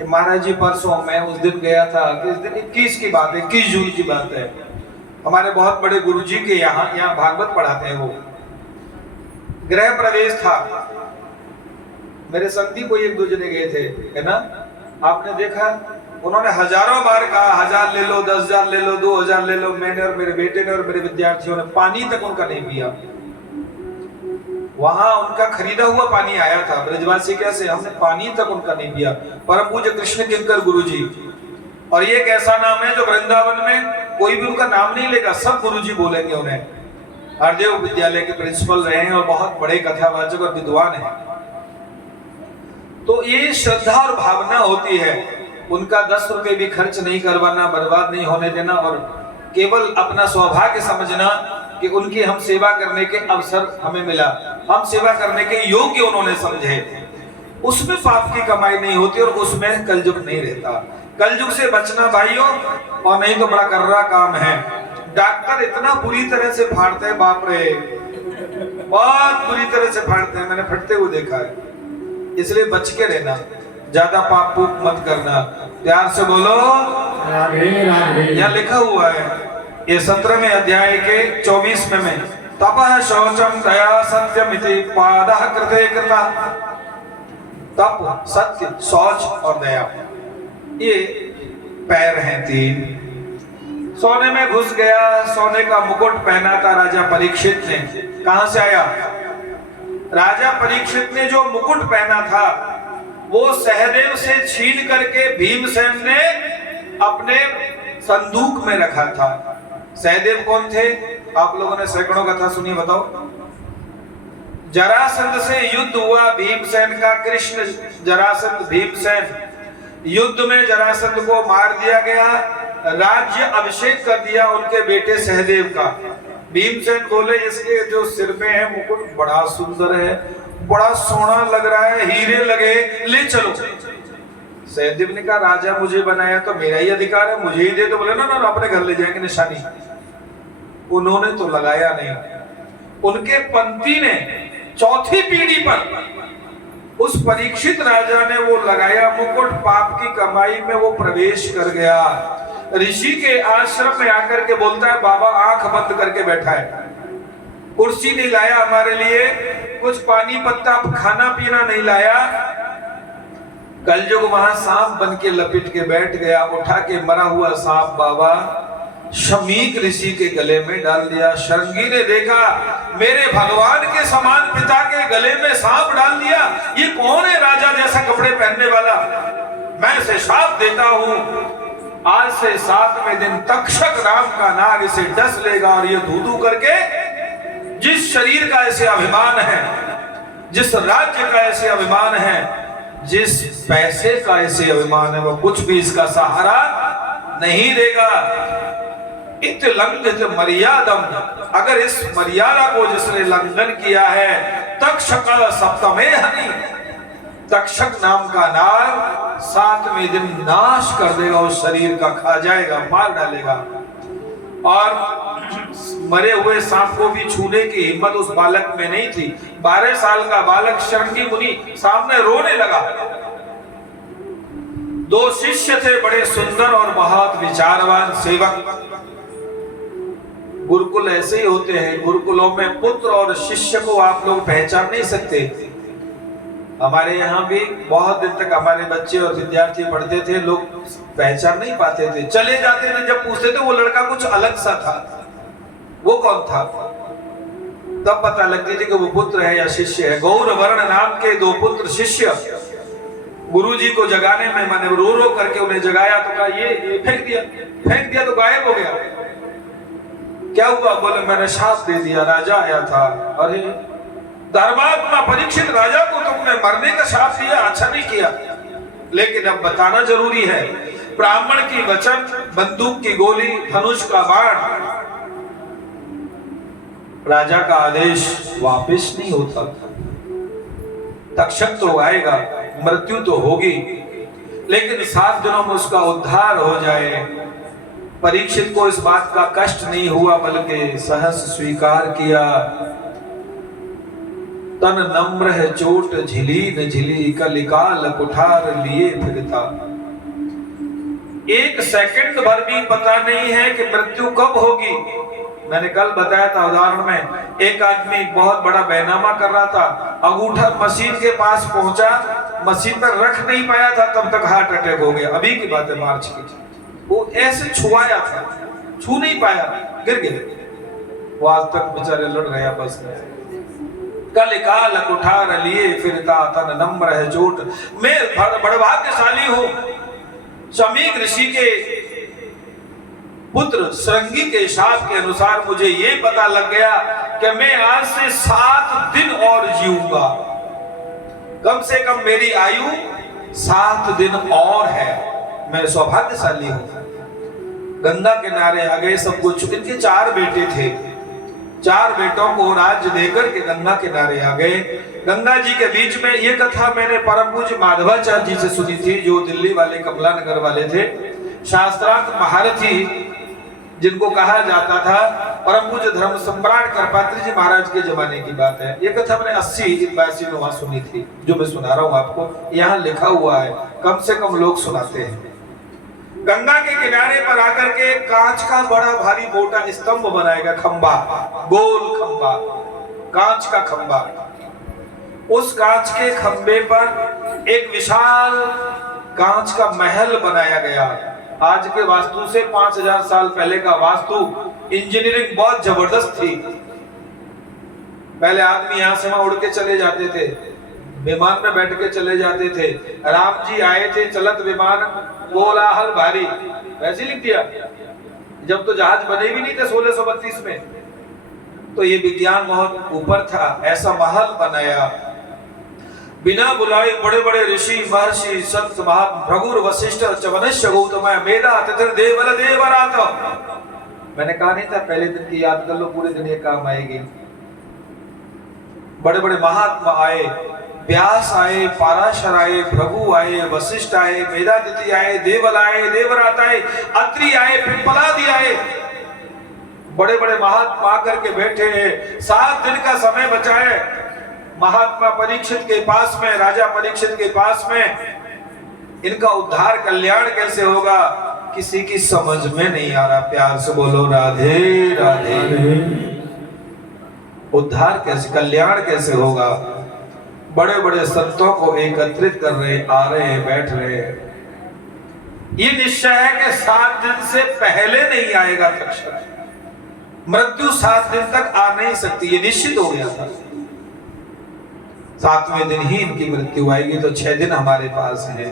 महाराज जी परसों मैं उस दिन गया था, किस दिन 21 की बात है, 21 जून की बात है। हमारे बहुत बड़े गुरुजी के यहाँ भागवत पढ़ाते हैं, वो गृह प्रवेश था। मेरे संगी को एक दो जने गए थे, है ना, आपने देखा, उन्होंने हजारों बार कहा 1000 ले लो, 10,000 ले लो, 2,000 ले लो। मैंने और मेरे बेटे ने और मेरे विद्यार्थियों ने पानी तक उनका नहीं पिया। वहां उनका खरीदा हुआ पानी आया था, ब्रजवासी कैसे, हमने पानी तक उनका नहीं पिया। परम पूज्य कृष्ण किंकर गुरुजी, और ये एक ऐसा नाम है जो वृंदावन में कोई भी उनका नाम नहीं लेगा, सब गुरुजी बोलेंगे उन्हें। हरदेव विद्यालय के प्रिंसिपल रहे हैं और बहुत बड़े कथावाचक और विद्वान हैं। तो ये श्रद्धा और भावना होती है, उनका 10 रुपए भी खर्च नहीं करवाना, बर्बाद नहीं होने देना, और केवल अपना सौभाग्य समझना कि उनकी हम सेवा करने के अवसर हमें मिला, हम सेवा करने के योग्य उन्होंने समझे। उसमें पाप की कमाई नहीं होती और उसमें कलयुग नहीं रहता। कलयुग से बचना भाइयों, और नहीं तो बड़ा कर्रा काम है। डॉक्टर इतना बुरी तरह से फाड़ते हैं, बाप रे, बहुत बुरी तरह से फाड़ते हैं, मैंने फटते हुए देखा है। इसलिए बच के रहना, ज्यादा पाप पूप मत करना। प्यार से बोलो राधे राधे। यहाँ लिखा हुआ है ये 17वें अध्याय के 24वें में, तपः शौचम दया सत्यमिति पादः कृते कृता। तप, सत्य, शौच और दया, ये पैर हैं 3। सोने में घुस गया, सोने का मुकुट पहना था राजा परीक्षित ने। कहां से आया? राजा परीक्षित ने जो मुकुट पहना था वो सहदेव से छीन करके भीमसेन ने अपने संदूक में रखा था। सहदेव कौन थे? आप लोगों ने सैकड़ों कथा सुनी, बताओ। जरासंध से युद्ध हुआ भीमसेन का, कृष्ण जरासंध भीमसेन, युद्ध में जरासंध को मार दिया गया, राज्य अभिषेक कर दिया उनके बेटे सहदेव का। भीमसेन बोले इसके जो सिर में है मुकुट बड़ा सुंदर है, बड़ा सोना लग रहा है, हीरे लगे, ले चलो। सहदेव ने कहा राजा मुझे बनाया तो मेरा ही अधिकार है, मुझे ही दे। तो बोले ना ना अपने घर ले जाएंगे निशानी। उन्होंने तो लगाया नहीं, उनके पंथी ने चौथी पीढ़ी पर उस परीक्षित राजा ने वो लगाया मुकुट। पाप की कमाई में वो प्रवेश कर गया। ऋषि के आश्रम में आकर के बोलता है बाबा आंख बंद करके बैठा है, कुर्सी नहीं लाया हमारे लिए, कुछ पानी पत्ता खाना पीना नहीं लाया। कलयुग वहां सांप बन के लपेट के बैठ गया। उठा के मरा हुआ सांप बाबा शमीक ऋषि के गले में डाल दिया। शृंगी ने देखा मेरे भगवान के समान पिता के गले में सांप डाल दिया, ये कौन है राजा जैसा कपड़े पहनने वाला? मैं इसे शाप देता हूं, आज से 7वें दिन तक्षक नाम का नाग इसे डस लेगा और ये धू करके जिस शरीर का ऐसे अभिमान है, जिस राज्य का ऐसे अभिमान है, जिस पैसे का ऐसे अभिमान है, वो कुछ भी इसका सहारा नहीं देगा। इत लंघित मर्यादम, अगर इस मर्यादा को जिसने लंघन किया है, तक्षक सप्तमे हनि, तक्षक नाम का नाग 7वें दिन नाश कर देगा, उस शरीर का खा जाएगा, मार डालेगा। और मरे हुए सांप को भी छूने की हिम्मत उस बालक में नहीं थी। 12 साल का बालक शृंगी मुनि सामने रोने लगा। 2 शिष्य थे बड़े सुंदर और बहुत विचारवान सेवक। गुरुकुल ऐसे ही होते हैं, गुरुकुलों में पुत्र और शिष्य को आप लोग पहचान नहीं सकते। हमारे यहाँ भी बहुत दिन तक हमारे बच्चे और विद्यार्थी पढ़ते थे, लोग पहचान नहीं पाते थे। चले जाते थे, जब पूछते थे वो लड़का कुछ अलग सा था, वो कौन था? तब पता लगती थी कि वो पुत्र है या शिष्य है। गौर वर्ण नाम के 2 पुत्र शिष्य गुरुजी को जगाने में, मैंने रो रो करके उन्हें जगाया तो कहा ये फेंक दिया तो गायब हो गया। क्या हुआ? बोले मैंने शाप दे दिया, राजा आया था। अरे धर्मात्मा परीक्षित, राजा को तुमने मरने का शाप दिया, अच्छा नहीं किया। लेकिन अब बताना जरूरी है, ब्राह्मण की वचन, बंदूक की गोली, धनुष का बाण, राजा का आदेश वापस नहीं होता। तक्षक तो आएगा, मृत्यु तो होगी, लेकिन 7 दिनों में उसका उद्धार हो जाए। परीक्षित को इस बात का कष्ट नहीं हुआ, बल्कि सहस स्वीकार किया। तन नम्र है चोट झिली न झिली, कलिकाल कुठार लिए फिरता। एक सेकंड भर भी पता नहीं है कि मृत्यु कब होगी। मैंने कल बताया था उदाहरण में, एक आदमी बहुत बड़ा बैनामा कर रहा था, अंगूठा मशीन के पास पहुंचा, मशीन पर रख नहीं पाया था, तब तक हार्ट अटैक हो गया। अभी की बात है, मार्च की। वो ऐसे छुआया था, छू नहीं पाया, गिर गया। वो आज तक बेचारे लड़ रहे हैं बस में। कलिकाल कुठार लिए फिरता, तन नम्र है चोट। मैं बड़ा भाग्यशाली हूं। शमीक ऋषि के पुत्र श्रृंगी के शाप के अनुसार मुझे ये पता लग गया कि मैं आज से 7 दिन और जीऊंगा। कम से कम मेरी आयु 7 दिन और है। मैं सौभाग्यशाली हूं। गंगा किनारे आ गए सब कुछ। इनके 4 बेटे थे। 4 बेटों को राज्य देकर के गंगा किनारे आ गए। गंगा जी के बीच में ये कथा मैंने परम पूज्य माधवाचार्य जी से सुनी थी, जो दिल्ली वाले कमला नगर वाले थे, शास्त्रार्थ महारथी जिनको कहा जाता था। परम पूज्य धर्म सम्राट करपात्री जी महाराज के जमाने की बात है। ये कथा मैंने 80-82 में वहां सुनी थी, जो मैं सुना रहा हूं आपको। यहाँ लिखा हुआ है, कम से कम लोग सुनाते हैं। गंगा के किनारे पर आकर के कांच का बड़ा भारी मोटा स्तंभ बनाएगा, खंबा, गोल खंबा, कांच का खंबा। उस कांच के खंबे पर एक विशाल कांच का महल बनाया गया। आज के वास्तु से 5000 साल पहले का वास्तु इंजीनियरिंग बहुत जबरदस्त थी। पहले आदमी यहां से वहां उड़ के चले जाते थे, विमान में बैठ के चले जाते थे। राम जी आए थे, चलत विमान, कोलाहल भारी, वैसे लिख दिया। जब तो जहाज बने भी नहीं थे 1632 में, तो ये विज्ञान बहुत ऊपर था। ऐसा महल बनाया, बिना बुलाए बड़े बड़े ऋषि महर्षि संत महात्मा भृगु वशिष्ठ चवनश्य गौतम मेधा तिथिर देवल देवरात। मैंने कहा नहीं था पहले दिन की याद कर लो, पूरे दिन ये काम आएगी। बड़े बड़े महात्मा आए, व्यास आए, पाराशर आए, भृगु आए, वशिष्ठ आए, मेधातिथि आए, देवल आए, देवरात आए, अत्रि आए, पिप्पलादि आए। बड़े बड़े महात्मा आकर के बैठे हैं। 7 दिन का समय बचा है। महात्मा परीक्षित के पास में, राजा परीक्षित के पास में, इनका उद्धार कल्याण कैसे होगा किसी की समझ में नहीं आ रहा। प्यार से बोलो राधे राधे। उद्धार कैसे, कल्याण कैसे होगा? बड़े बड़े संतों को एकत्रित कर रहे, आ रहे हैं, बैठ रहे हैं। ये निश्चय है कि 7 दिन से पहले नहीं आएगा तक्षक। मृत्यु 7 दिन तक आ नहीं सकती, ये निश्चित हो गया था। 7वें दिन ही इनकी मृत्यु आएगी। तो 6 दिन हमारे पास है।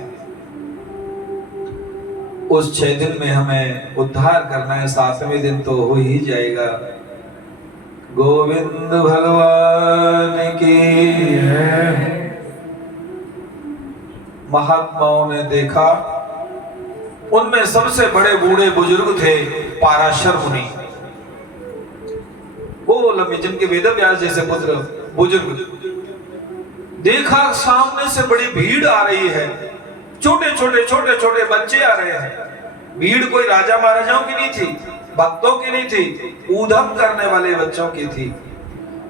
उस 6 दिन में हमें उद्धार करना है। 7वें दिन तो हो ही जाएगा। गोविंद भगवान की। महात्माओं ने देखा, उनमें सबसे बड़े बूढ़े बुजुर्ग थे पाराशर मुनि। वो लंबे, जिनके वेद व्यास जैसे पुत्र बुजुर्ग। देखा सामने से बड़ी भीड़ आ रही है, छोटे छोटे बच्चे आ रहे हैं। भीड़ कोई राजा महाराजाओं की नहीं थी, भक्तों की नहीं थी, ऊधम करने वाले बच्चों की थी।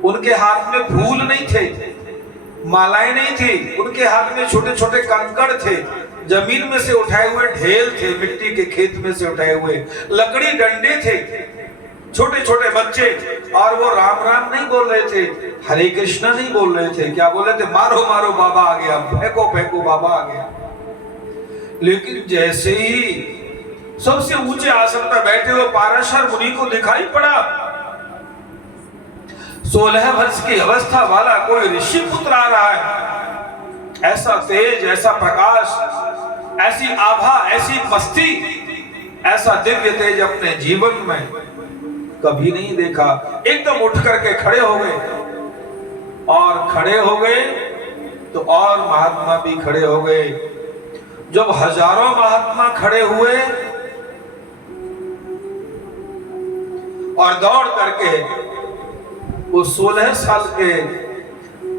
उनके हाथ में फूल नहीं थे, मालाएं नहीं थी, उनके हाथ में छोटे छोटे कंकड़ थे, जमीन में से उठाए हुए ढेल थे, मिट्टी के खेत में से उठाए हुए लकड़ी डंडे थे। छोटे छोटे बच्चे, और वो राम राम नहीं बोल रहे थे, हरे कृष्णा नहीं बोल रहे थे। क्या बोल रहे थे? मारो मारो बाबा आ गया, फेंको फेंको बाबा आ गया। लेकिन जैसे ही सबसे ऊंचे आसन पर बैठे हुए पाराशर मुनि को दिखाई पड़ा 16 वर्ष की अवस्था वाला कोई ऋषि पुत्र आ रहा है। ऐसा तेज, ऐसा प्रकाश, ऐसी आभा, ऐसी मस्ती, ऐसा दिव्य तेज अपने जीवन में कभी नहीं देखा। एकदम उठ करके खड़े हो गए, और खड़े हो गए तो और महात्मा भी खड़े हो गए। जब हजारों महात्मा खड़े हुए और दौड़ करके उस 16 साल के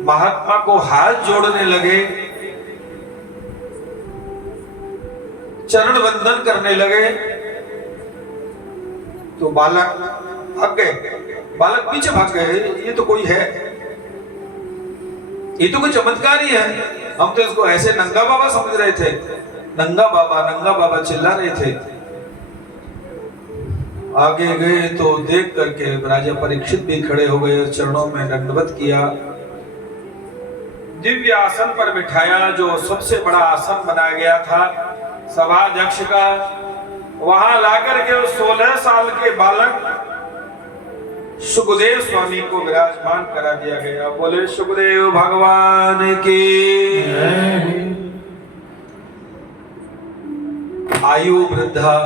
महात्मा को हाथ जोड़ने लगे, चरण वंदन करने लगे, तो बालक भाग गए। बालक पीछे भाग गए, ये तो कोई है। ये तो कोई चमत्कार ही है। हम तो इसको ऐसे नंगा बाबा समझ रहे थे, नंगा बाबा चिल्ला रहे थे। आगे गए तो देख करके राजा परीक्षित भी खड़े हो गए और चरणों में दंडवत किया। दिव्य आसन पर बिठाया, जो सबसे बड़ा आसन बनाया गया था सभाध्यक्ष का, वहां लाकर के उस 16 साल के बालक सुखदेव स्वामी को विराजमान करा दिया गया। बोले सुखदेव भगवान की। आयु वृद्धा,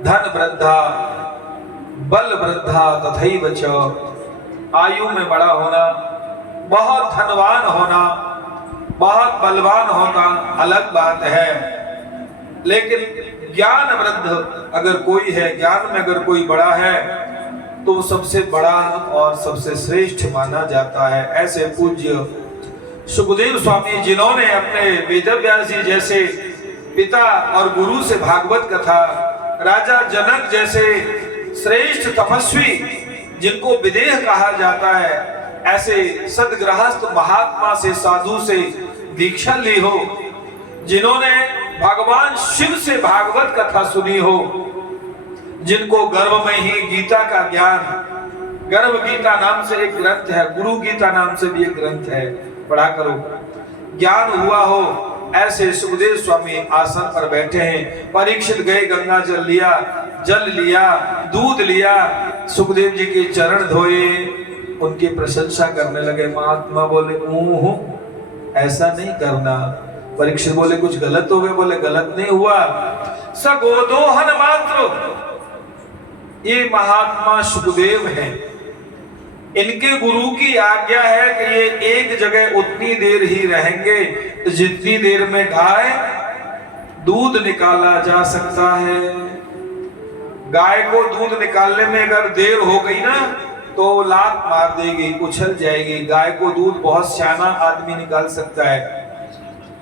धन वृद्धा, बल वृद्धा तथैव च। आयु में बड़ा होना, बहुत धनवान होना, बहुत बलवान होना अलग बात है, लेकिन ज्ञान वृद्ध अगर कोई है, ज्ञान में अगर कोई बड़ा है तो सबसे बड़ा और सबसे श्रेष्ठ माना जाता है। ऐसे पूज्य सुखदेव स्वामी, जिन्होंने अपने वेदव्यास जी जैसे पिता और गुरु से भागवत कथा, राजा जनक जैसे श्रेष्ठ तपस्वी जिनको विदेह कहा जाता है, ऐसे सदगृहस्थ महात्मा से, साधु से दीक्षा ली हो, जिन्होंने भगवान शिव से भागवत कथा सुनी हो, जिनको गर्भ में ही गीता का ज्ञान, गर्भ गीता नाम से एक ग्रंथ है, गुरु गीता नाम से भी एक ग्रंथ है, पढ़ा करो, ज्ञान हुआ हो, ऐसे सुखदेव स्वामी आसन पर बैठे हैं। परीक्षित गए, गंगा जल लिया, दूध लिया, सुखदेव जी के चरण धोए, उनकी प्रशंसा करने लगे। महात्मा बोले ऐसा नहीं करना। परीक्षित बोले कुछ गलत हो गया? बोले गलत नहीं हुआ, सगोदोहन मात्र। ये महात्मा सुखदेव हैं, इनके गुरु की आज्ञा है कि ये एक जगह उतनी देर ही रहेंगे जितनी देर में गाय दूध निकाला जा सकता है। गाय को दूध निकालने में अगर देर हो गई ना तो लात मार देगी, उछल जाएगी। गाय को दूध बहुत सियाना आदमी निकाल सकता है,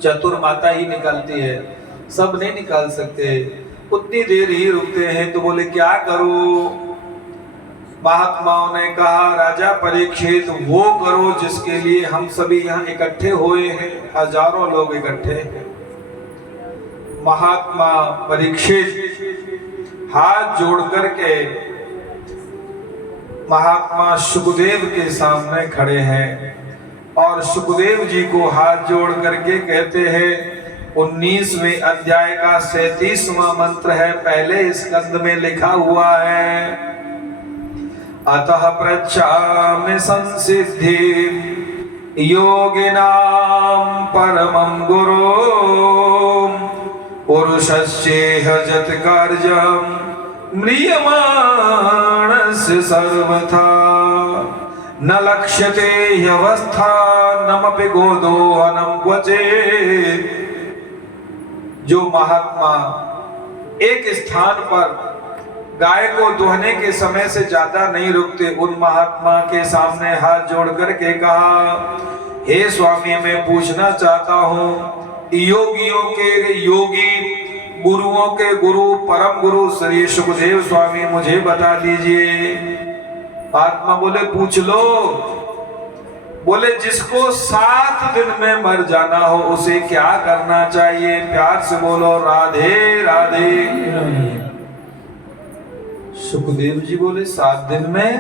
चतुर माता ही निकालती है, सब नहीं निकाल सकते, उतनी देर ही रुकते हैं। तो बोले क्या करो? महात्माओं ने कहा राजा परीक्षित वो करो जिसके लिए हम सभी यहाँ इकट्ठे हुए हैं, हजारों लोग इकट्ठे हैं। महात्मा परीक्षित हाथ जोड़ करके महात्मा सुखदेव के सामने खड़े हैं और सुखदेव जी को हाथ जोड़ करके कहते हैं, 19वें अध्याय का 37वां मंत्र है, पहले स्कंद में लिखा हुआ है, अतः पृच्छामि संसिद्धि योगिनां परमं गुरु पुरुषस्येह जत कार्यं म्रियमाणस्य सर्वथा न लक्ष्यते ह्यवस्थानमपि गोदोहनं क्वचित्। जो महात्मा एक स्थान पर गाय को दुहने के समय से ज्यादा नहीं रुकते, उन महात्मा के सामने हाथ जोड़ करके कहा, हे स्वामी मैं पूछना चाहता हूँ, योगियों के योगी, गुरुओं के गुरु, परम गुरु श्री सुखदेव स्वामी मुझे बता दीजिए। आत्मा बोले पूछ लो। बोले जिसको 7 दिन में मर जाना हो उसे क्या करना चाहिए? प्यार से बोलो राधे राधे। सुखदेव जी बोले 7 दिन में?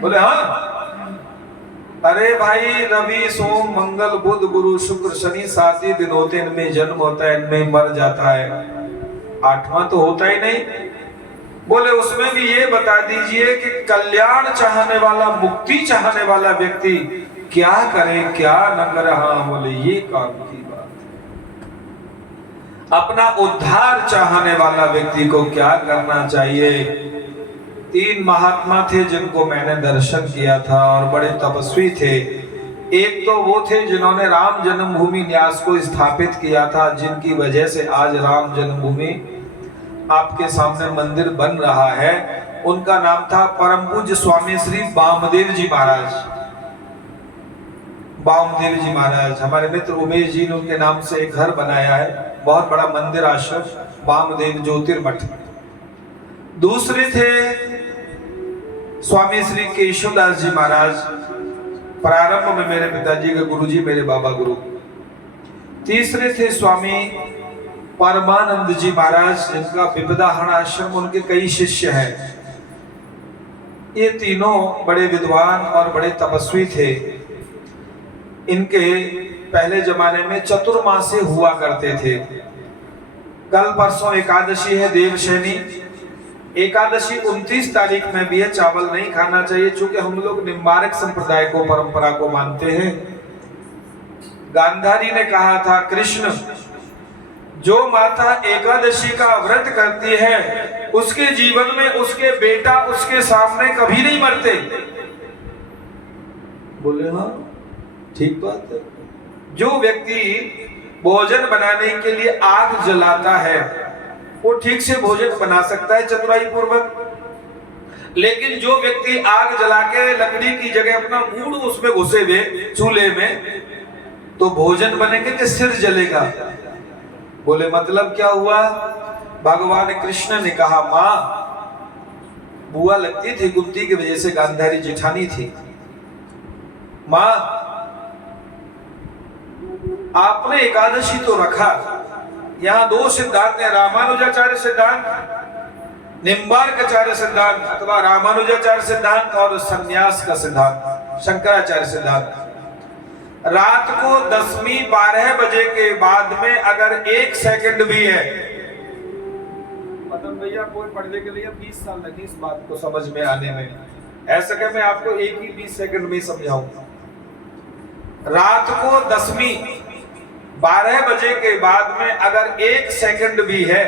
बोले हाँ। अरे भाई रवि सोम मंगल बुध गुरु शुक्र शनि 7 ही दिन होते, इनमें जन्म होता है, इनमें मर जाता है, 8वां तो होता ही नहीं। बोले उसमें भी ये बता दीजिए कि कल्याण चाहने वाला, मुक्ति चाहने वाला व्यक्ति क्या करे क्या न करे? हाँ बोले ये काम की बात। अपना उद्धार चाहने वाला व्यक्ति को क्या करना चाहिए? 3 महात्मा थे जिनको मैंने दर्शन किया था और बड़े तपस्वी थे। एक तो वो थे जिन्होंने राम जन्मभूमि न्यास को स्थापित किया था, जिनकी वजह से आज राम जन्मभूमि आपके सामने मंदिर बन रहा है। उनका नाम था परम पूज्य स्वामी श्री वामदेव जी महाराज। वामदेव जी महाराज, हमारे मित्र उमेश जी ने उनके नाम से एक घर बनाया है, बहुत बड़ा मंदिर आश्रम, वामदेव ज्योतिर्मठ। दूसरे थे स्वामी श्री केशवदास जी महाराज, प्रारंभ में मेरे पिताजी के गुरुजी मेरे बाबा गुरु। तीसरे थे स्वामी परमानंद जी महाराज, जिनका विपदाहरण आश्रम, उनके कई शिष्य हैं। ये तीनों बड़े विद्वान और बड़े तपस्वी थे। इनके पहले जमाने में चतुर्मासे हुआ करते थे। कल परसों एकादशी है, देवशैनी एकादशी 29 तारीख में भी है। चावल नहीं खाना चाहिए, चूंकि हम लोग निम्बारक संप्रदाय को, परंपरा को मानते हैं। गांधारी ने कहा था, कृष्ण जो माता एकादशी का व्रत करती है उसके जीवन में उसके बेटा उसके सामने कभी नहीं मरते। बोले हाँ, ठीक बात है। जो व्यक्ति भोजन बनाने के लिए आग जलाता है वो ठीक से भोजन बना सकता है चतुराई पूर्वक, लेकिन जो व्यक्ति आग जला के लकड़ी की जगह अपना मूड उसमें घुसे हुए चूल्हे में, तो भोजन बनेंगे कि सिर जलेगा। बोले मतलब क्या हुआ? भगवान कृष्ण ने कहा, मां बुआ लगती थी कुंती की वजह से, गांधारी जेठानी थी। मां आपने एकादशी तो रखा, यहाँ दो सिद्धांत है, रामानुजाचार्य सिद्धांत, निम्बार्काचार्य सिद्धांत अथवा रामानुजाचार्य सिद्धांत और संन्यास का सिद्धांत, शंकराचार्य सिद्धांत। रात को 10-12 बजे के बाद में अगर 1 सेकंड भी है, मतलब भैया कोई पढ़ने के लिए 20 साल लगे इस बात को समझ में आने में, ऐसा कि मैं आपको एक ही 20 सेकंड में समझाऊंगा। रात को 10-12 बजे के बाद में अगर 1 सेकंड भी है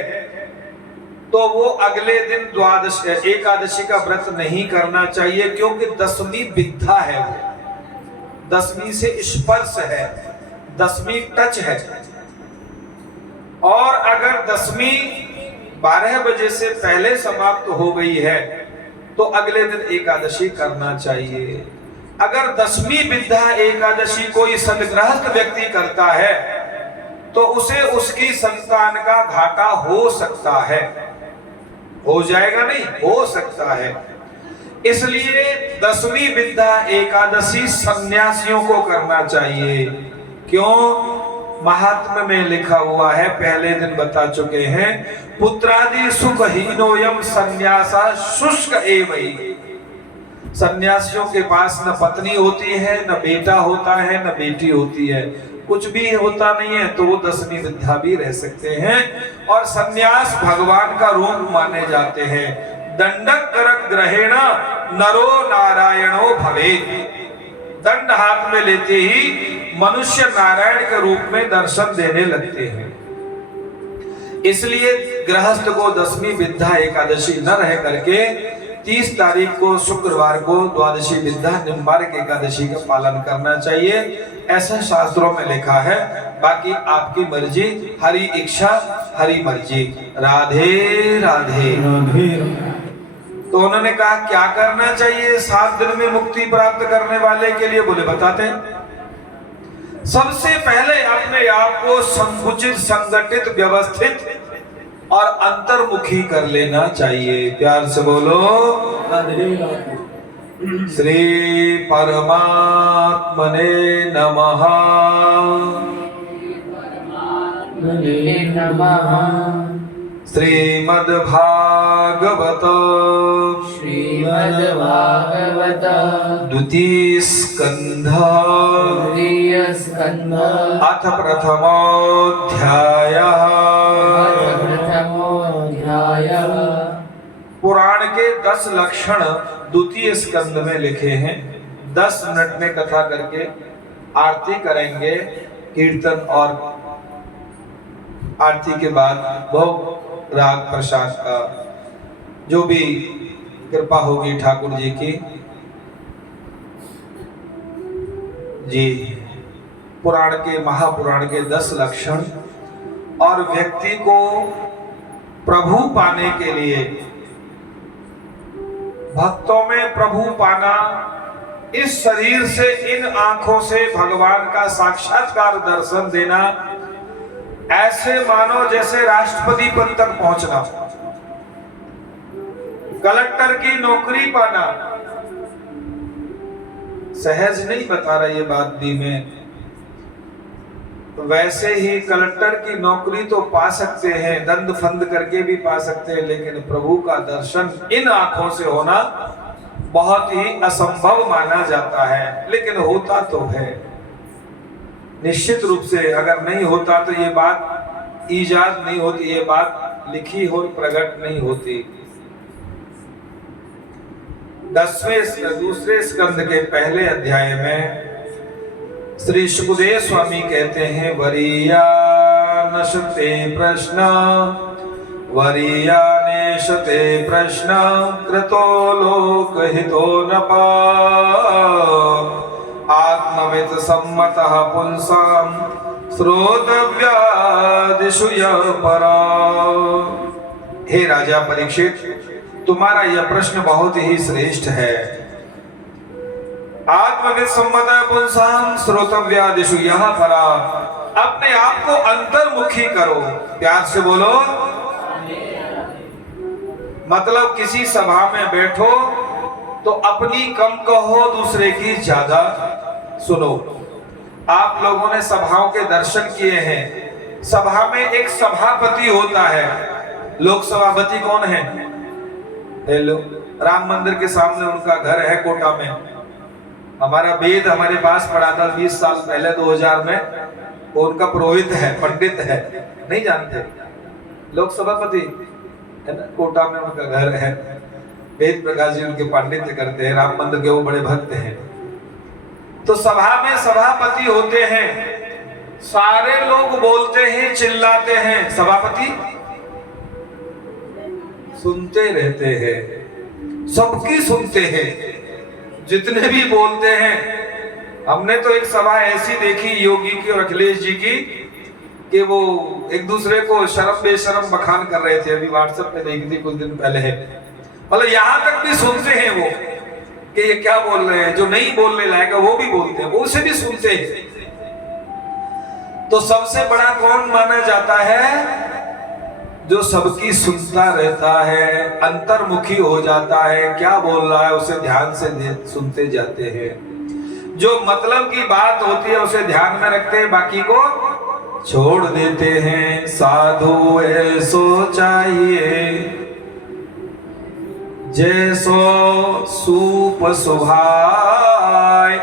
तो वो अगले दिन द्वादश एकादशी का व्रत नहीं करना चाहिए, क्योंकि 10वीं विद्या है, वो 10वीं से स्पर्श है, 10वीं टच है। और अगर 10वीं 12 बजे से पहले समाप्त हो गई है तो अगले दिन एकादशी करना चाहिए। अगर 10वीं विद्या एकादशी कोई सदगृहस्थ व्यक्ति करता है तो उसे उसकी संतान का घाटा हो सकता है, हो जाएगा नहीं, हो सकता है। इसलिए 10वीं विद्या एकादशी सन्यासियों को करना चाहिए। क्यों? महात्म्य में लिखा हुआ है, पहले दिन बता चुके हैं, पुत्रादि सुखहीनोयम सन्यासा शुष्क एवं। सन्यासियों के पास न पत्नी होती है, न बेटा होता है, न बेटी होती है, कुछ भी होता नहीं है, तो वो 10वीं विद्या भी रह सकते हैं। और सन्यास भगवान का रूप माने जाते हैं। दंडक कर ग्रहेण नरो नारायणो भवेत्। दंड हाथ में लेते ही मनुष्य नारायण के रूप में दर्शन देने लगते हैं। इसलिए गृहस्थ को 10वीं विद्या एकादशी न रह करके 30 तारीख को शुक्रवार को द्वादशी विद्या निम्बार्क एकादशी का पालन करना चाहिए, ऐसा शास्त्रों में लिखा है। बाकी आपकी मर्जी, हरि इच्छा हरि मर्जी। राधे राधे। तो उन्होंने कहा क्या करना चाहिए 7 दिन में मुक्ति प्राप्त करने वाले के लिए? बोले बताते हैं। सबसे पहले अपने आप को संकुचित, संगठित, व्यवस्थित और अंतर्मुखी कर लेना चाहिए। प्यार से बोलो श्री परमात्मने नमः। श्रीमद् भागवत द्वितीय स्कंध अथ प्रथमोऽध्यायः। पुराण के 10 लक्षण द्वितीय स्कंद में लिखे हैं। 10 मिनट में कथा करके आरती करेंगे। कीर्तन और आरती के बाद भोग राग प्रसाद का जो भी कृपा होगी ठाकुर जी की। जी, पुराण के, महापुराण के 10 लक्षण और व्यक्ति को प्रभु पाने के लिए, भक्तों में प्रभु पाना, इस शरीर से, इन आंखों से भगवान का साक्षात्कार दर्शन देना, ऐसे मानो जैसे राष्ट्रपति पद तक पहुंचना, कलेक्टर की नौकरी पाना, सहज नहीं बता रहा ये बात भी मैं। वैसे ही कलेक्टर की नौकरी तो पा सकते हैं, दंड फंद करके भी पा सकते हैं, लेकिन प्रभु का दर्शन इन आंखों से होना बहुत ही असंभव माना जाता है। लेकिन होता तो है निश्चित रूप से। अगर नहीं होता तो ये बात ईजाद नहीं होती, ये बात लिखी हो प्रकट नहीं होती। 10वें दूसरे स्कंद के पहले अध्याय में श्री सुखदेव स्वामी कहते हैं, वरीया नशते प्रश्न वरीया नेशते प्रश्न कृतो लोक हितो न पा आत्मवित सम्मतः पुंसाम श्रोतव्यादिषु यः परा। हे राजा परीक्षित, तुम्हारा यह प्रश्न बहुत ही श्रेष्ठ है। आत्मविद सम्मतः पुंसाम श्रोतव्यादिषु यः परा। अपने आप को अंतर्मुखी करो। प्यार से बोलो। मतलब किसी सभा में बैठो तो अपनी कम कहो, दूसरे की ज्यादा सुनो। आप लोगों ने सभाओं के दर्शन किए हैं। सभा में एक सभापति होता है। लोक सभापति कौन है? हेलो, राम मंदिर के सामने उनका घर है कोटा में। हमारा वेद हमारे पास पढ़ा था 20 साल पहले 2000 में। वो उनका पुरोहित है, पंडित है, नहीं जानते? लोक सभापति है ना, कोटा में उनका घर है। वेद प्रकाश जी उनके पांडित्य करते हैं। राम मंदिर के वो बड़े भक्त हैं। तो सभा में सभापति होते हैं। सारे लोग बोलते हैं, चिल्लाते हैं, सभापति सुनते रहते हैं, सबकी सुनते हैं, जितने भी बोलते हैं। हमने तो एक सभा ऐसी देखी योगी की और अखिलेश जी की कि वो एक दूसरे को शर्म बेशर्म बखान कर रहे थे। अभी व्हाट्सएप पे देखी थी कुछ दिन पहले है। मतलब यहां तक भी सुनते हैं वो कि ये क्या बोल रहे हैं। जो नहीं बोलने लायक है वो भी बोलते हैं, वो उसे भी सुनते हैं। तो सबसे बड़ा कौन माना जाता है? जो सबकी सुनता रहता है, अंतर्मुखी हो जाता है, क्या बोल रहा है उसे ध्यान से सुनते जाते हैं। जो मतलब की बात होती है उसे ध्यान में रखते हैं, बाकी को छोड़ देते हैं। साधु ऐसो चाहिए जैसो सूप सुभाय,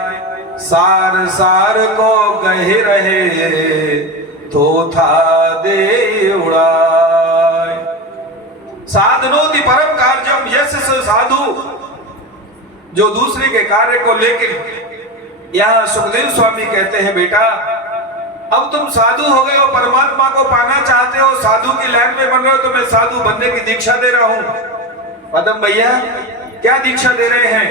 सार सार को गहे रहे तो था दे उड़ाय। साधनोति परम कार्यम यस्य साधु। जो दूसरे के कार्य को लेकर, यहाँ सुखदेव स्वामी कहते हैं, बेटा अब तुम साधु हो गए हो, परमात्मा को पाना चाहते हो, साधु की लाइन में बन रहे हो, तो मैं साधु बनने की दीक्षा दे रहा हूं। पदम भैया क्या दीक्षा दे रहे हैं?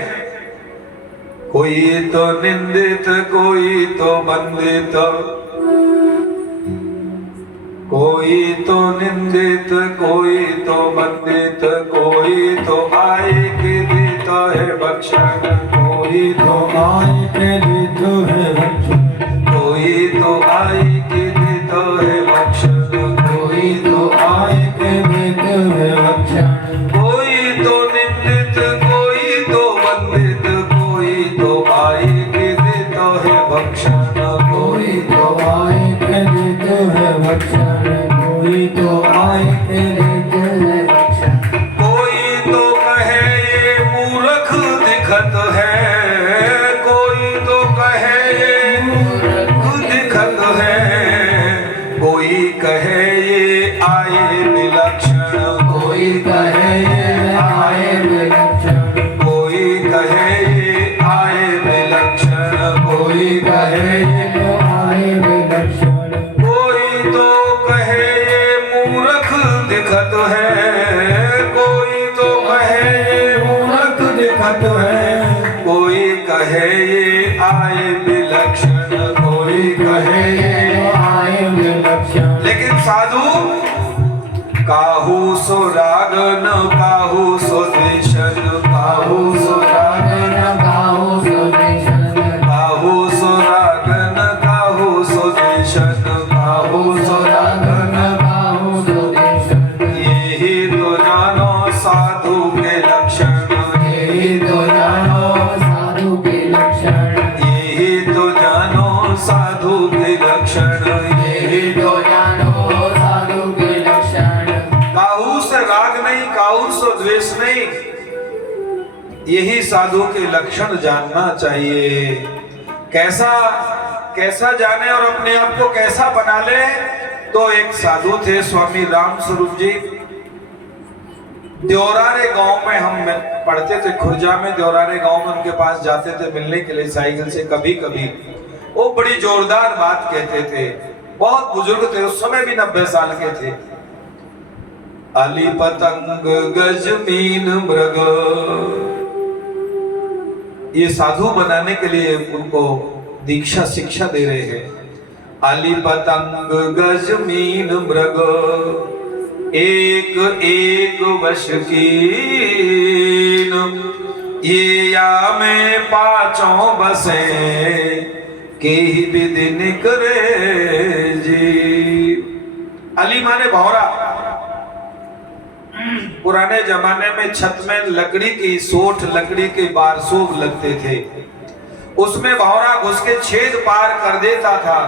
कोई तो निंदित, कोई तो बंदित, कोई तो निंदित, कोई तो बंदित, कोई तो आए के देता है बख्शन, कोई तो आए के देता है बख्शन, कोई तो आए के देता है बख्शन, कोई तो आए के देता है बख्शन। कोई तो निंदित, कोई तो बंदित, कोई तो आए के देता है बख्शन, कोई तो आए के देता है बख्शन, कोई तो आए के देता है बख्शन। कोई तो कहे ये मूर्ख दिखत है, कोई तो कहे ये मूर्ख दिखत है, कोई कहे ये आए विलक्षण, कोई कहे ये आए विलक्षण, कोई कहे ये आए विलक्षण, कोई कहे ये आए विलक्षण। कोई तो कहे ये मूर्ख दिखत है, कोई तो कहे ये मूर्ख दिखत है, कोई कहे ये आए विलक्षण, कोई कहे ये आए विलक्षण। लेकिन साधु काहू सो राग न काहू सो द्वेषन, काहू सो राग न काहू सो द्वेषन, काहू सो राग न काहू सो द्वेषन, काहू सो राग न काहू सो द्वेषन। यही तो जानो साधु के लक्षण, यही तो जानो साधु के लक्षण। राग नहीं, काऊ सो द्वेष नहीं। यही साधु के लक्षण जानना चाहिए। कैसा कैसा जाने और अपने आप को कैसा बना ले। तो एक साधु थे स्वामी राम स्वरूप जी। देवरारे गांव में हम पढ़ते थे, खुर्जा में देवरारे गांव में उनके पास जाते थे मिलने के लिए साइकिल से कभी कभी। वो बड़ी जोरदार बात कहते थे, बहुत बुजुर्ग थे, उस समय भी 90 साल के थे। अली पतंग गज मीन मृग, ये साधु बनाने के लिए उनको दीक्षा शिक्षा दे रहे हैं। अली पतंग गज मीन मृग, एक एक वश कीन, ये या में पांचों बसे, के ही विदिन करे जी। अली माने भौरा। पुराने जमाने में छत में लकड़ी की सोठ, लकड़ी के बारसूब लगते थे, उसमें भौरा घुस के छेद पार कर देता था।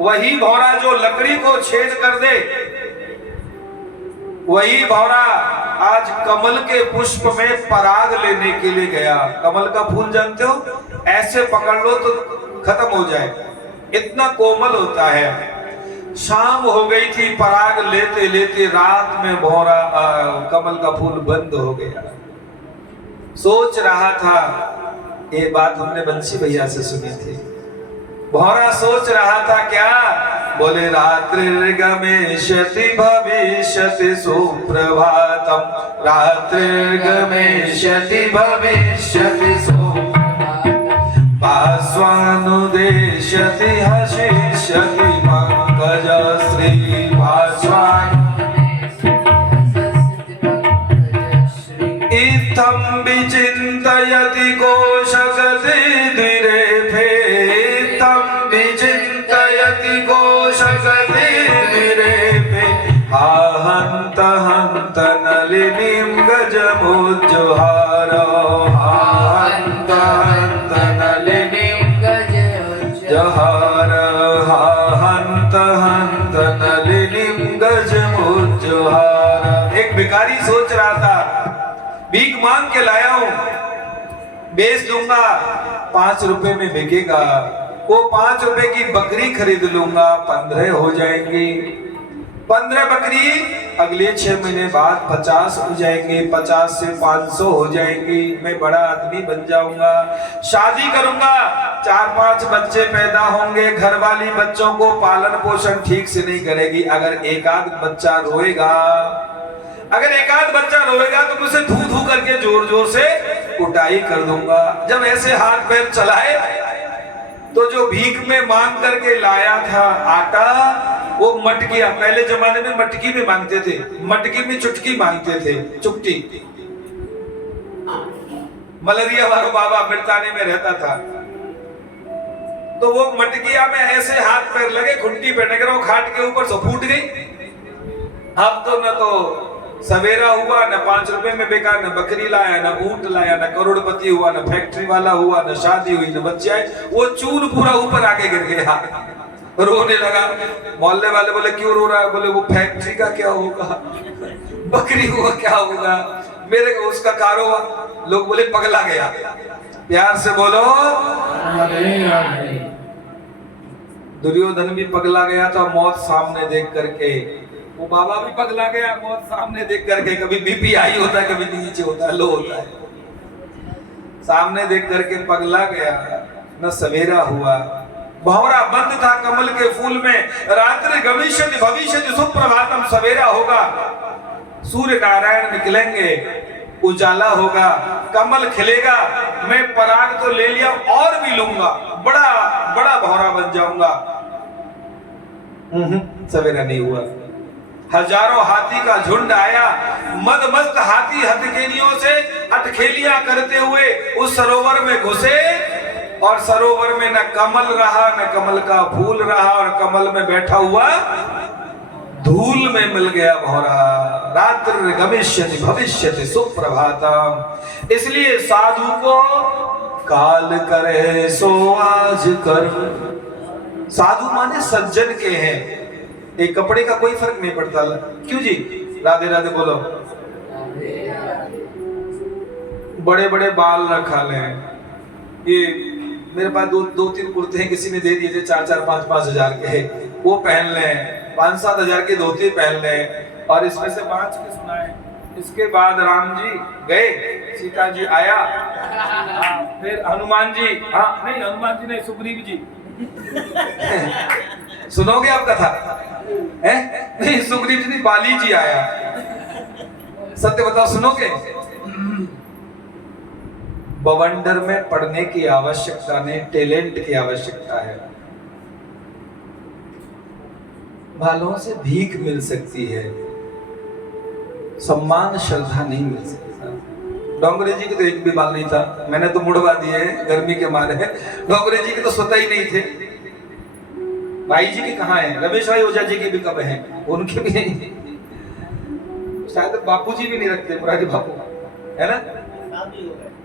वही भौरा जो लकड़ी को छेद कर दे, वही भौरा आज कमल के पुष्प में पराग लेने के लिए गया। कमल का फूल जानते हो, ऐसे पकड़ लो तो खत्म हो जाए, इतना कोमल होता है। शाम हो गई थी, पराग लेते लेते रात में भौरा कमल का फूल बंद हो गया। सोच रहा था, ये बात हमने बंसी भैया से सुनी थी। भौरा सोच रहा था क्या, बोले रात्रिर्गमेष्यति भविष्यति सुप्रभातम, रात्रिर्गमेष्यति भविष्यति सुप्रभातम, भास्वानुदेश्यति हसिष्यति पंकजश्री, इत्थं विचिन्तयति कोशगति द्विरेफे, इत्थं विचिन्तयति कोशगति द्विरेफे, आहन्त हन्त नलिनीं गजमुज्जुहार, आहन्त हन्त नलिनीं गजमुज्जुहार, आहन्त हन्त नलिनीं गजमुज्जुहार। एक भिखारी सोच रहा था, भीख मांग के लाया हूं, बेच दूंगा, 5 रुपए में बिकेगा। वो 5 रुपए की बकरी खरीद लूंगा, 15 हो जाएंगी। 15 बकरी अगले 6 महीने बाद 50 हो जाएंगे, 50 से 500 हो जाएंगी। मैं बड़ा आदमी बन जाऊंगा, शादी करूंगा, 4-5 बच्चे पैदा होंगे। घरवाली बच्चों को पालन पोषण ठीक से नहीं करेगी। अगर एक आध बच्चा रोएगा, अगर एक आध बच्चा रोएगा तो उसे धू धू करके जोर जोर से कुटाई कर दूंगा। जब ऐसे हाथ पैर चलाए तो जो भीख में मांग करके लाया था आटा, वो मटकिया, पहले जमाने में मटकी में मांगते थे, मटकी में चुटकी मांगते थे, चुटकी। मलेरिया वाला बाबा बिरताने में रहता था, तो वो मटकिया में ऐसे हाथ पैर लगे, खुंटी पे टकराओ, खाट के ऊपर से फूट गई। अब तो न तो सवेरा हुआ, न 5 रुपए में बिका, न बकरी लाया, न ऊंट लाया, न करोड़पति हुआ, न फैक्ट्री वाला हुआ, न शादी हुई, न बच्चे आए। वो चून पूरा ऊपर आके गिर गया, रोने लगा। मोहल्ले वाले बोले क्यों रो रहा है? बोले वो फैक्ट्री का क्या होगा, बकरी हुआ क्या होगा, मेरे को उसका कारोबार। लोग बोले पगला गया। प्यार से बोलो, दुर्योधन भी पगला गया था मौत सामने देख करके। वो बाबा भी पगला गया मौत सामने देख करके। कभी बीपी हाई होता है, कभी नीचे होता है, लो होता है। सामने देख करके पगला गया, न सवेरा हुआ। भंवरा बंद था कमल के फूल में। रात्रि गमिष्यति भविष्यति सुप्रभातम, सवेरा होगा, सूर्य नारायण निकलेंगे, उजाला होगा, कमल खिलेगा। मैं पराग तो ले लिया, और भी लूंगा, बड़ा बड़ा भंवरा बन जाऊंगा। सवेरा नहीं हुआ। हजारों हाथी का झुंड आया, मदमस्त हाथी हथखेलियों से अटखेलियां करते हुए उस सरोवर में घुसे, और सरोवर में न कमल रहा, न कमल का फूल रहा, और कमल में बैठा हुआ धूल में मिल गया भौरा। रात्रि गमिष्यति भविष्यति सुप्रभातम। इसलिए साधु को काल करे सो आज कर। साधु माने सज्जन के हैं, एक कपड़े का कोई फर्क नहीं पड़ता। क्यों जी? राधे राधे बोलो। बड़े बड़े बाल रखा ले, ये मेरे पास दो तीन कुर्ते हैं, किसी ने दे दिए थे 4-4, 5-5 हजार के, वो पहन लें, 5-7 हजार की धोती पहन लें, और इसमें से 5 के सुनाए। इसके बाद राम जी गए, सीता जी आया, फिर हनुमान जी, नहीं हनुमान जी नहीं, सुग्रीव जी सुनोगे आप कथा है? नहीं सुग्रीव जी नहीं, बाली जी आया। सत्य बताओ, सुनोगे? बवंडर में पढ़ने की आवश्यकता नहीं, टैलेंट की आवश्यकता है। बालों से भीख मिल सकती है, सम्मान श्रद्धा नहीं मिल सकती। डोंगरे जी के तो एक भी बाल नहीं था, मैंने तो मुड़वा दिए गर्मी के मारे। डोंगरे जी के तो स्वतः ही नहीं थे। भाई जी के कहाँ हैं? रमेश भाई ओझा जी के भी कब हैं? उनके भी नहीं, शायद बापू जी भी नहीं रखते, मुरारी बापू है ना,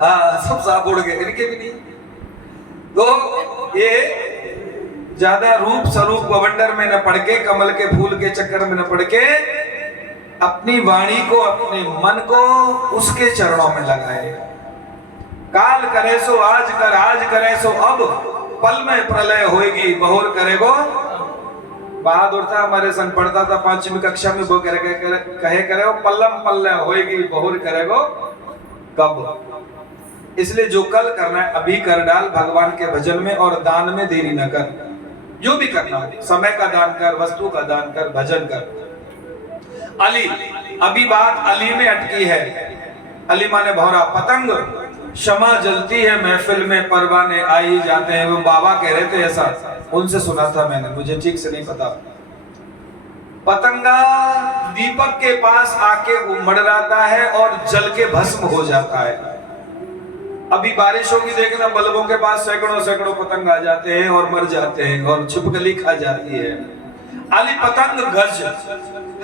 हाँ सब साफ उड़ गए, इनके भी नहीं। तो ये ज्यादा रूप स्वरूप बवंडर में न पड़ के, कमल के फूल के चक्कर में न पड़ के, अपनी वाणी को, अपने मन को उसके चरणों में लगाए। काल करे सो आज कर, आज करे सो अब, पल में प्रलय होएगी बहुर करेगो। बहादुर था, हमारे संग पढ़ता था 5वीं कक्षा में, वो कहे करे पल्लम पल्ले होएगी बहुर करेगो कब। इसलिए जो कल करना है अभी कर डाल भगवान के भजन में, और दान में देरी न कर। जो भी करना है, समय का दान कर, वस्तु का दान कर, भजन कर। अली, अभी बात अली में अटकी है। अली माने भौरा, पतंग क्षमा जलती है महफिल में, परवाने आई जाते हैं। वो बाबा कह रहे थे ऐसा, उनसे सुना था मैंने, मुझे ठीक से नहीं पता। पतंगा दीपक के पास आके उमड़ाता है और जल के भस्म हो जाता है। अभी बारिश होगी, देखना बल्बों के पास सैकड़ों सैकड़ों पतंग आ जाते हैं और मर जाते हैं, और छिपकली खा जाती है। अली पतंग गज,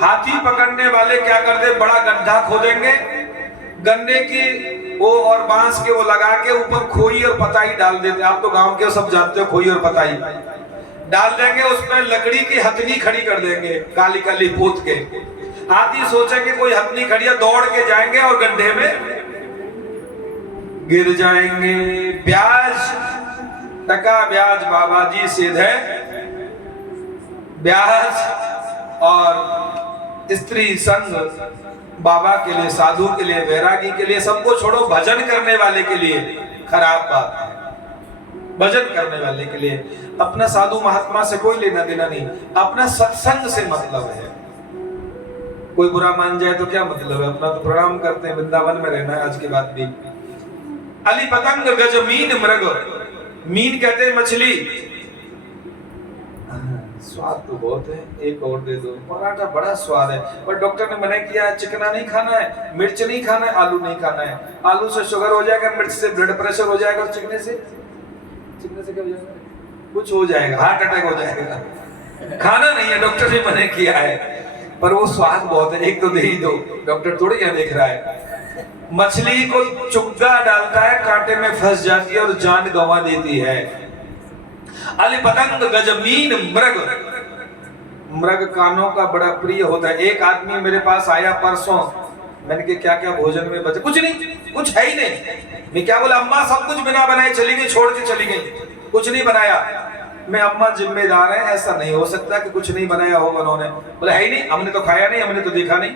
हाथी पकड़ने वाले क्या करते, बड़ा गड्ढा खोदेंगे, गन्ने की वो और बांस के वो लगा के ऊपर खोई और पताई डाल देते। आप तो गांव के सब जानते हो, खोई और पताई डाल देंगे, उसमें लकड़ी की हथनी खड़ी कर देंगे, काली काली पोत के। हाथी सोचेंगे कोई हथनी खड़ी है, दौड़ के जाएंगे और गड्ढे में गिर जाएंगे। ब्याज, टका ब्याज बाबा जी सीधे ब्याज और स्त्री संग बाबा के लिए, साधु के लिए, वैरागी के लिए, सबको छोड़ो, भजन करने वाले के लिए खराब बात है। भजन करने वाले के लिए अपना साधु महात्मा से कोई लेना देना नहीं, अपना सत्संग से मतलब है। कोई बुरा मान जाए तो क्या मतलब है, अपना तो प्रणाम करते हैं, वृंदावन में रहना है आज के बाद भी। अली पतंग गज मीन मृग, मीन कहते हैं मछली। स्वाद तो बहुत है, एक और दे दो। पराठा बड़ा स्वाद है, पर डॉक्टर ने मना किया है, चिकना नहीं खाना है, मिर्च नहीं खाना है, आलू नहीं खाना है। आलू से शुगर हो जाएगा, मिर्च से ब्लड प्रेशर हो जाएगा, और चिकने से क्या हो जाएगा, कुछ हो जाएगा, हार्ट अटैक हो जाएगा। खाना नहीं है, डॉक्टर ने मना किया है, पर वो स्वाद बहुत है, एक तो दे ही दो। डॉक्टर थोड़ी यहाँ देख रहा है। मछली को चुग्गा डालता है, कांटे में फंस जाती है और जान गंवा देती है। अली पतंग गज मीन मृग, मृग कानों का बड़ा प्रिय होता है। एक आदमी मेरे पास आया परसों, मैंने कहा क्या क्या भोजन में बचे? कुछ नहीं, कुछ है ही नहीं। मैं क्या बोला, अम्मा सब कुछ बिना बनाए चली गई, छोड़ के चली गई, कुछ नहीं बनाया। मैं, अम्मा जिम्मेदार है, ऐसा नहीं हो सकता कि कुछ नहीं बनाया होगा उन्होंने। बोला है ही नहीं, हमने तो खाया नहीं, हमने तो देखा नहीं।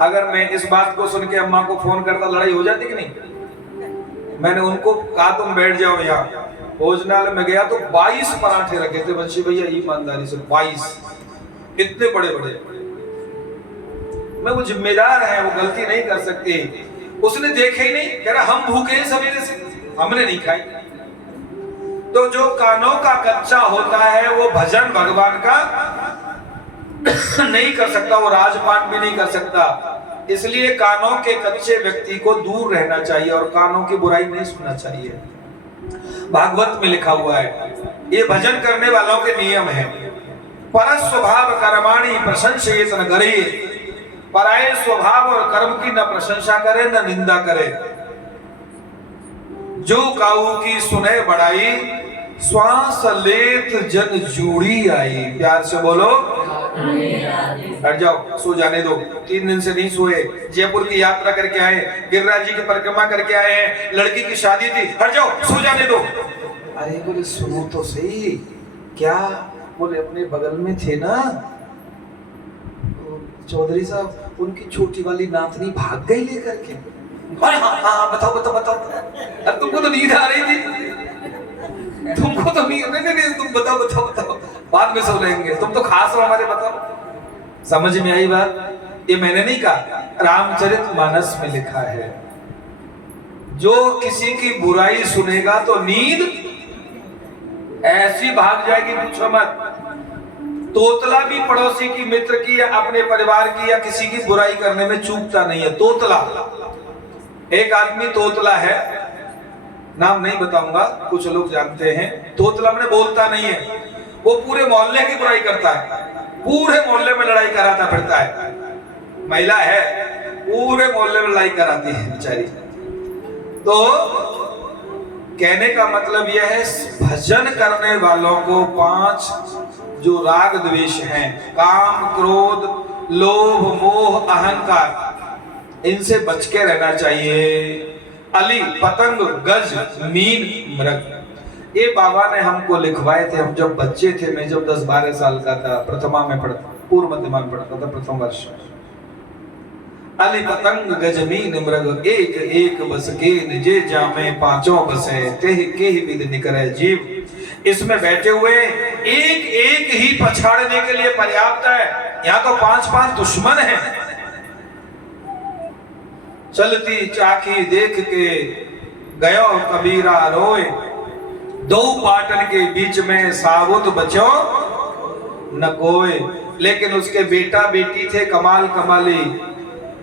अगर मैं इस बात को सुन के अम्मा को फोन करता, लड़ाई हो जाती कि नहीं? मैंने उनको कहा तुम बैठ जाओ यहाँ। भोजनालय में गया तो 22 पराठे रखे थे, बंशी भैया ईमानदारी से 22, इतने बड़े बड़े। मैं, वो जिम्मेदार है, वो गलती नहीं कर सकते। उसने देखे ही नहीं, कह रहा हम भूखे हैं सवेरे से, हमने नहीं खाई। तो जो कानों का कच्चा होता है वो भजन भगवान का नहीं कर सकता, वो राजपाट भी नहीं कर सकता। इसलिए कानों के कच्चे व्यक्ति को दूर रहना चाहिए और कानों की बुराई नहीं सुनना चाहिए। भागवत में लिखा हुआ है, ये भजन करने वालों के नियम है। पर स्वभाव कर्माणि प्रशंसयेत न करे, पराये स्वभाव और कर्म की न प्रशंसा करे न निंदा करे। जो काऊ की सुने बड़ाई, श्वास लेत जन जूड़ी आई। प्यार से बोलो हट जाओ, सो जाने दो। 3 दिन से नहीं सोए, जयपुर की यात्रा करके आए, गिरिराज जी की परिक्रमा करके आए हैं, लड़की की शादी थी, हट जाओ, सो जाने दो। अरे बोले सुनो तो सही, क्या? बोले अपने बगल में थे ना चौधरी साहब, उनकी छोटी वाली नातनी भाग गई लेकर के। हाँ हाँ बताओ बताओ बताओ। अब तुमको तो नींद आ रही थी, तुमको तो नहीं, तुम बताओ बताओ बताओ, बाद में सो लेंगे, तुम तो खास हो हमारे, बताओ। समझ में आई बात? ये मैंने नहीं कहा, रामचरितमानस में लिखा है। जो किसी की बुराई सुनेगा तो नींद ऐसी भाग जाएगी, पूछो मत। तोतला भी पड़ोसी की, मित्र की या अपने परिवार की या किसी की बुराई करने में चूकता नहीं है। तोतला, एक आदमी तोतला है, नाम नहीं बताऊंगा, कुछ लोग जानते हैं। तोतला मैंने बोलता नहीं है, वो पूरे मोहल्ले की बुराई करता है, पूरे मोहल्ले में लड़ाई कराता फिरता है। महिला है, पूरे मोहल्ले में लड़ाई कराती है बेचारी। तो कहने का मतलब यह है, भजन करने वालों को 5 जो राग द्वेष हैं, काम क्रोध लोभ मोह अहंकार, इनसे बच के रहना चाहिए। अली पतंग गज मीन मृग, ये बाबा ने हमको लिखवाए थे, हम जब बच्चे थे। मैं जब 10-12 साल का था, प्रथमा में पढ़ता, पूर्व मध्यमा में पढ़ता था, प्रथम वर्ष। अली पतंग गज मीन मृग, एक एक बस के जे जामे पांचों बसे, तेह के ही विद निकरे जीव। इसमें बैठे हुए एक एक ही पछाड़ने के लिए पर्याप्त है, यहाँ तो 5-5 दुश्मन हैं। चलती चाकी देख के गयो कबीरा रोए, 2 पाटन के बीच में साबुत बचो न कोई। लेकिन उसके बेटा बेटी थे कमाल कमाली।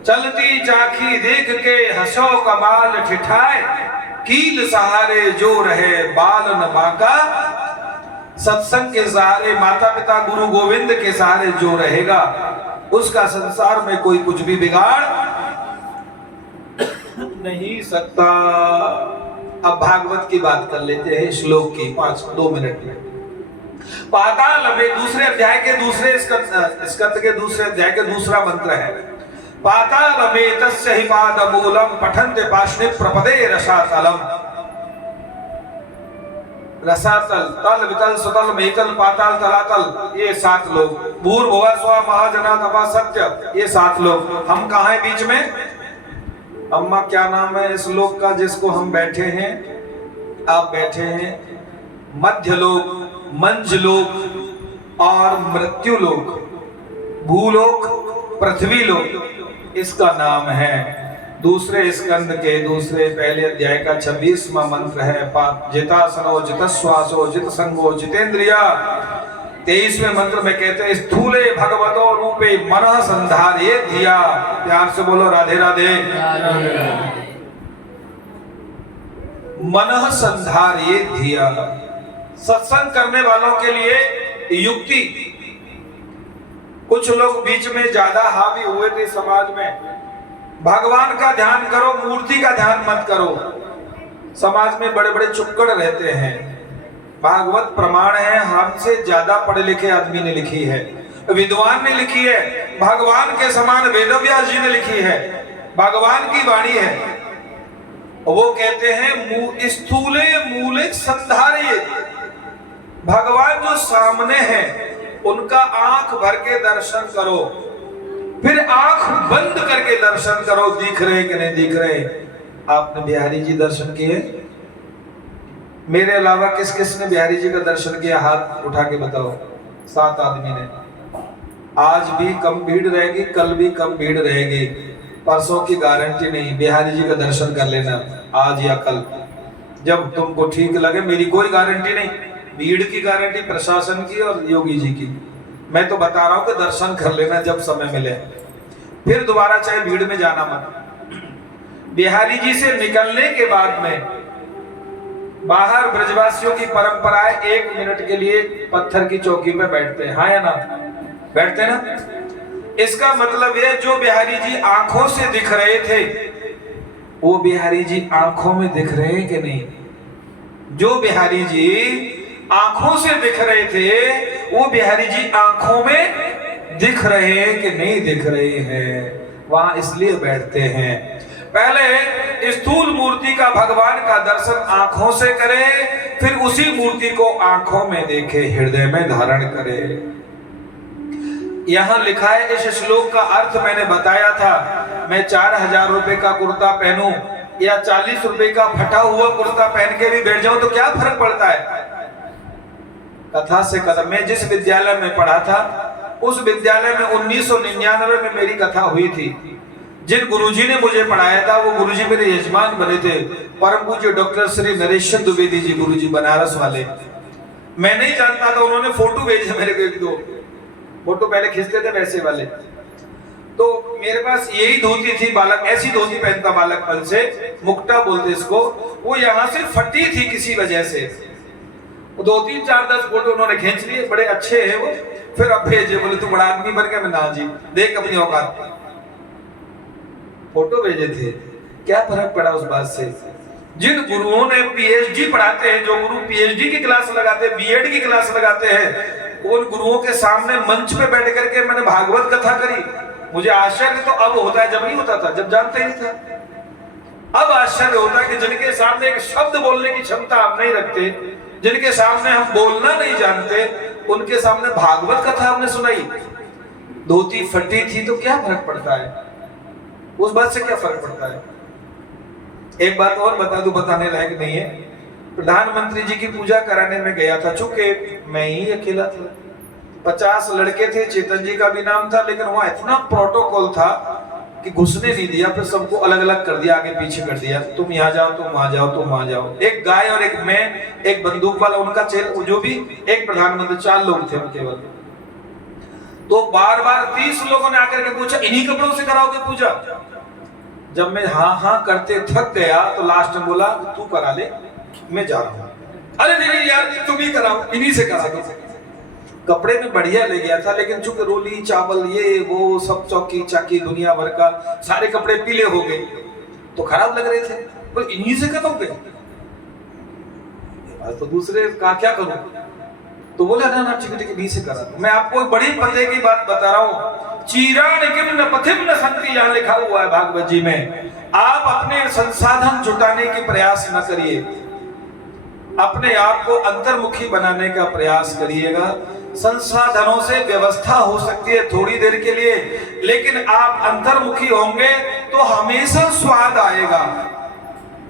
चलती चाकी देख के हंसो कमाल ठिठाए, कील सहारे जो रहे बाल न बांका। सत्संग के सहारे, माता पिता गुरु गोविंद के सहारे जो रहेगा, उसका संसार में कोई कुछ भी बिगाड़ नहीं सकता। अब भागवत की बात कर लेते हैं, श्लोक की 2 मिनट में। पाताल में दूसरे अध्याय के दूसरे स्कंद के दूसरे अध्याय के दूसरा मंत्र है। पाताल में तस्य हि पादमूलम पठन्ते पाशनि प्रपदे रसातलम। रसातल, तल वितल सुतल मेतल पाताल तलातल, ये 7 लोग। भूर्भुवः स्वः महाजना तपा सत्य, ये 7 लोग। हम कहाँ हैं बीच में? अम्मा क्या नाम है इस लोक का जिसको हम बैठे हैं, आप बैठे हैं? मध्य लोक, मंज लोक और मृत्यु लोक, भूलोक, पृथ्वी लोक, इसका नाम है। दूसरे स्कंद के दूसरे पहले अध्याय का 26वां मंत्र है। जितासनो जितश्वासो जित संगो जितेंद्रिया। 23वें मंत्र में कहते हैं, स्थूले भगवतो रूपे मनः संधारे धिया। प्यार से बोलो राधे राधे। मनः संधारे धिया, सत्संग करने वालों के लिए युक्ति। कुछ लोग बीच में ज्यादा हावी हुए थे समाज में, भगवान का ध्यान करो, मूर्ति का ध्यान मत करो। समाज में बड़े बड़े चुक्कड़ रहते हैं। भागवत प्रमाण है, हमसे ज्यादा पढ़े लिखे आदमी ने लिखी है, विद्वान ने लिखी है, भगवान के समान वेदव्यास जी ने लिखी है, भगवान की वाणी है। वो कहते हैं स्थूले मूले संधारे, भगवान जो सामने है उनका आंख भर के दर्शन करो, फिर आंख बंद करके दर्शन करो, दिख रहे कि नहीं दिख रहे। आपने बिहारी जी दर्शन किए? मेरे अलावा किस किस ने बिहारी जी का दर्शन किया? हाथ उठा के बताओ। 7 आदमी ने। आज भी कम भीड़ रहेगी, कल भी कम भीड़ रहेगी, परसों की गारंटी नहीं। बिहारी जी का दर्शन कर लेना आज या कल, जब तुमको ठीक लगे। मेरी कोई गारंटी नहीं, भीड़ की गारंटी प्रशासन की और योगी जी की। मैं तो बता रहा हूं कि दर्शन कर लेना जब समय मिले, फिर दोबारा चाहे भीड़ में जाना मत। बिहारी जी से निकलने के बाद में बाहर ब्रजवासियों की परंपरा है, 1 मिनट के लिए पत्थर की चौकी पे बैठते हैं। हाँ या ना? बैठते हैं ना? इसका मतलब है जो बिहारी जी आंखों से दिख रहे थे, वो बिहारी जी आंखों में दिख रहे हैं कि नहीं? जो बिहारी जी आंखों से दिख रहे थे, वो बिहारी जी आंखों में दिख रहे हैं कि नहीं दिख रहे हैं, वहां इसलिए बैठते हैं। पहले स्थूल मूर्ति का, भगवान का दर्शन आंखों से करे, फिर उसी मूर्ति को आंखों में देखे, हृदय में धारण करे। यहां लिखा है, इस श्लोक का अर्थ मैंने बताया था। मैं 4000 रुपए का कुर्ता पहनूं या 40 रुपए का फटा हुआ कुर्ता पहन के भी बैठ जाऊं तो क्या फर्क पड़ता है? कथा से कदम। मैं जिस विद्यालय में पढ़ा था, उस विद्यालय में 1999 में मेरी कथा हुई थी। जिन गुरुजी ने मुझे पढ़ाया था, वो गुरुजी मेरे यजमान बने थे, परम पूज्य डॉक्टर श्री नरेश द्विवेदी जी, गुरुजी बनारस वाले। मैं नहीं जानता था, उन्होंने फोटो भेजे मेरे को, 1-2 फोटो पहले खींचते थे वैसे वाले। तो मेरे पास यही धोती थी, बालक ऐसी धोती पहनता बालकपन से, मुक्ता बोलते इसको। वो यहाँ से फटी थी किसी वजह से। 2, 3, 4, 10 फोटो उन्होंने खींच लिए, बड़े अच्छे हैं वो। फिर अब भेजे, बोले तू बड़ा आदमी बन गया। मैं ना जी, देख अपनी औकात। फोटो भेजे थे, क्या फर्क पड़ा उस बात से? जिन गुरुओं ने पीएचडी पढ़ाते हैं, जो गुरु पीएचडी की क्लास लगाते हैं, बीएड की क्लास लगाते हैं, उन गुरुओं के सामने मंच पे बैठ करके मैंने भागवत कथा करी। मुझे आश्चर्य तो अब होता है, जब नहीं होता था, जब जानते ही था। अब आश्चर्य होता है कि जिनके सामने एक शब्द बोलने की क्षमता हम नहीं रखते, जिनके सामने हम बोलना नहीं जानते, उनके सामने भागवत कथा हमने सुनाई। धोती फटी थी तो क्या फर्क पड़ता है? उस बात से क्या फर्क पड़ता है? एक बात और बता दूं, बताने लायक नहीं है। प्रधानमंत्री जी की पूजा कराने में गया था, चूंकि मैं ही अकेला था, 50 लड़के थे, चेतन जी का भी नाम था, लेकिन वहां इतना प्रोटोकॉल था कि घुसने नहीं दिया। फिर सबको अलग अलग कर दिया, आगे पीछे कर दिया, तुम यहाँ जाओ, तुम वहां जाओ, तुम वहां जाओ। एक गाय और एक मैं, एक बंदूक वाला उनका चेल, जो भी एक प्रधानमंत्री, 4 लोग थे केवल। तो बार बार 30 लोगों ने आकर के पूछा, इन्हीं कपड़ों से कराओगे पूजा? जब मैं हाँ करते थक गया तो लास्ट में बोला, तू करा ले, मैं जा रहा हूं। अरे नहीं यार, तुम ही कराओ, इन्हीं से करा। कपड़े में बढ़िया ले गया था, लेकिन चूंकि रोली चावल ये वो सब चौकी चाकी दुनिया भर का, सारे कपड़े पीले हो गए तो खराब लग रहे थे। तो इन्हीं से करोगे? तो दूसरे का क्या करूं? तो बोले ना ठीक है, इन्हीं से करा। मैं आपको एक बड़ी पते की बात बता रहा हूं। चीरान किम न पथिम न संति, यहाँ लिखा हुआ है भागवत जी में। आप अपने संसाधन जुटाने के प्रयास न करिए, अपने आप को अंतर्मुखी बनाने का प्रयास करिएगा। संसाधनों से व्यवस्था हो सकती है थोड़ी देर के लिए, लेकिन आप अंतर्मुखी होंगे तो हमेशा स्वाद आएगा,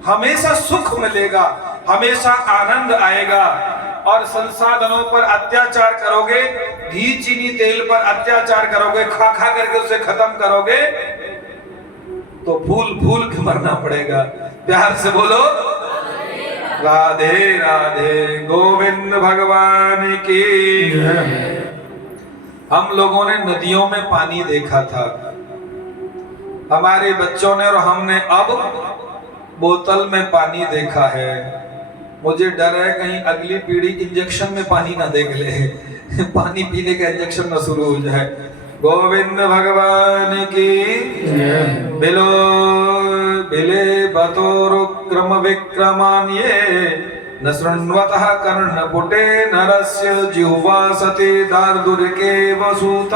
हमेशा सुख मिलेगा, हमेशा आनंद आएगा। और संसाधनों पर अत्याचार करोगे, घी चीनी तेल पर अत्याचार करोगे, खा खा करके उसे खत्म करोगे, तो फूल फूल के मरना पड़ेगा। प्यार से बोलो राधे राधे, गोविंद भगवान की। हम लोगों ने नदियों में पानी देखा था, हमारे बच्चों ने और हमने अब बोतल में पानी देखा है। मुझे डर है कहीं अगली पीढ़ी इंजेक्शन में पानी ना देख ले, पानी पीने का इंजेक्शन ना शुरू हो जाए। गोविंद भगवान की बिलो बिले बतोरुक्रम विक्रमान्ये न शृण्वतः कर्णपुटे नरस्य जिह्वा सते दार्दुर्के वसूत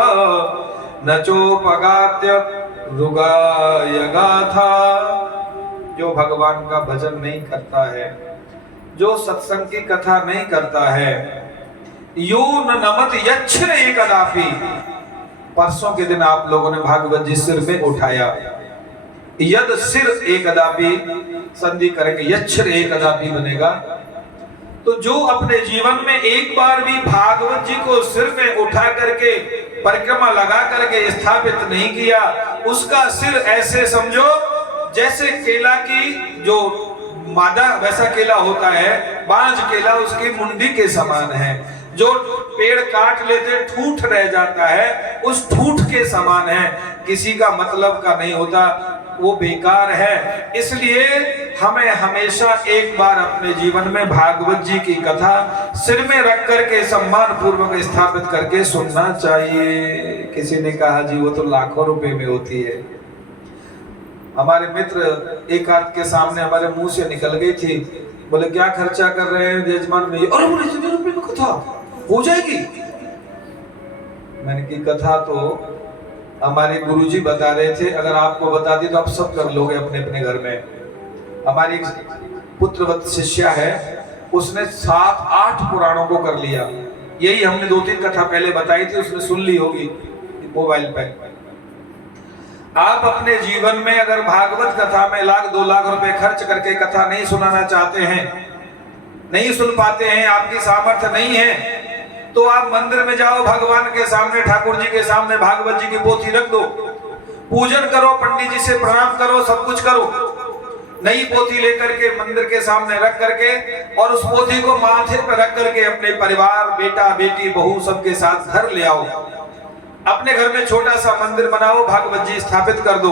न चोपगात्य रुगाय गाथा। जो भगवान का भजन नहीं करता है, जो सत्संग की कथा नहीं करता है, यो न नमत यच्छ्रे कदापि। परसों के दिन आप लोगों ने भागवत जी सिर में उठाया, यद सिर एकदापि, संधि करेंगे यच्छ्र एकदापि बनेगा। तो जो अपने जीवन में एक बार भी भागवत जी को सिर में उठा करके परिक्रमा लगा करके स्थापित नहीं किया, उसका सिर ऐसे समझो जैसे केला की जो मादा वैसा केला होता है, बांझ केला उसकी मुंडी के समान है। जो पेड़ काट लेते ठूठ रह जाता है, उस ठूठ के समान है, किसी का मतलब का नहीं होता, वो बेकार है। इसलिए हमें हमेशा एक बार अपने जीवन में भागवत जी की कथा सिर में रख करके सम्मान पूर्वक स्थापित करके सुनना चाहिए। किसी ने कहा जी वो तो लाखों रुपए में होती है। हमारे मित्र एक आध के सामने हमारे मुंह से निकल गई थी, बोले क्या खर्चा कर रहे हैं यजमान में, और बोले 1,000 रुपए कथा हो जाएगी। मैंने की कथा तो हमारे गुरुजी बता रहे थे, अगर आपको बता दी तो आप सब कर लोगे अपने अपने घर में। हमारी एक पुत्रवत शिष्या है, उसने 7-8 पुराणों को कर लिया। यही हमने 2-3 कथा पहले बताई थी, उसने सुन ली होगी मोबाइल पे। आप अपने जीवन में अगर भागवत कथा में 1-2 लाख रुपए खर्च करके कथा नहीं सुनाना चाहते हैं, नहीं सुन पाते हैं, आपकी सामर्थ्य नहीं है, तो आप मंदिर में जाओ, भगवान के सामने, ठाकुर जी के सामने भागवत जी की पोथी रख दो, पूजन करो, पंडित जी से प्रणाम करो, सब कुछ करो। नई पोथी लेकर के मंदिर के सामने रख करके और उस पोथी को माथे पर रख करके अपने परिवार, बेटा बेटी, बहू सबके साथ घर ले आओ। अपने घर में छोटा सा मंदिर बनाओ, भागवत जी स्थापित कर दो।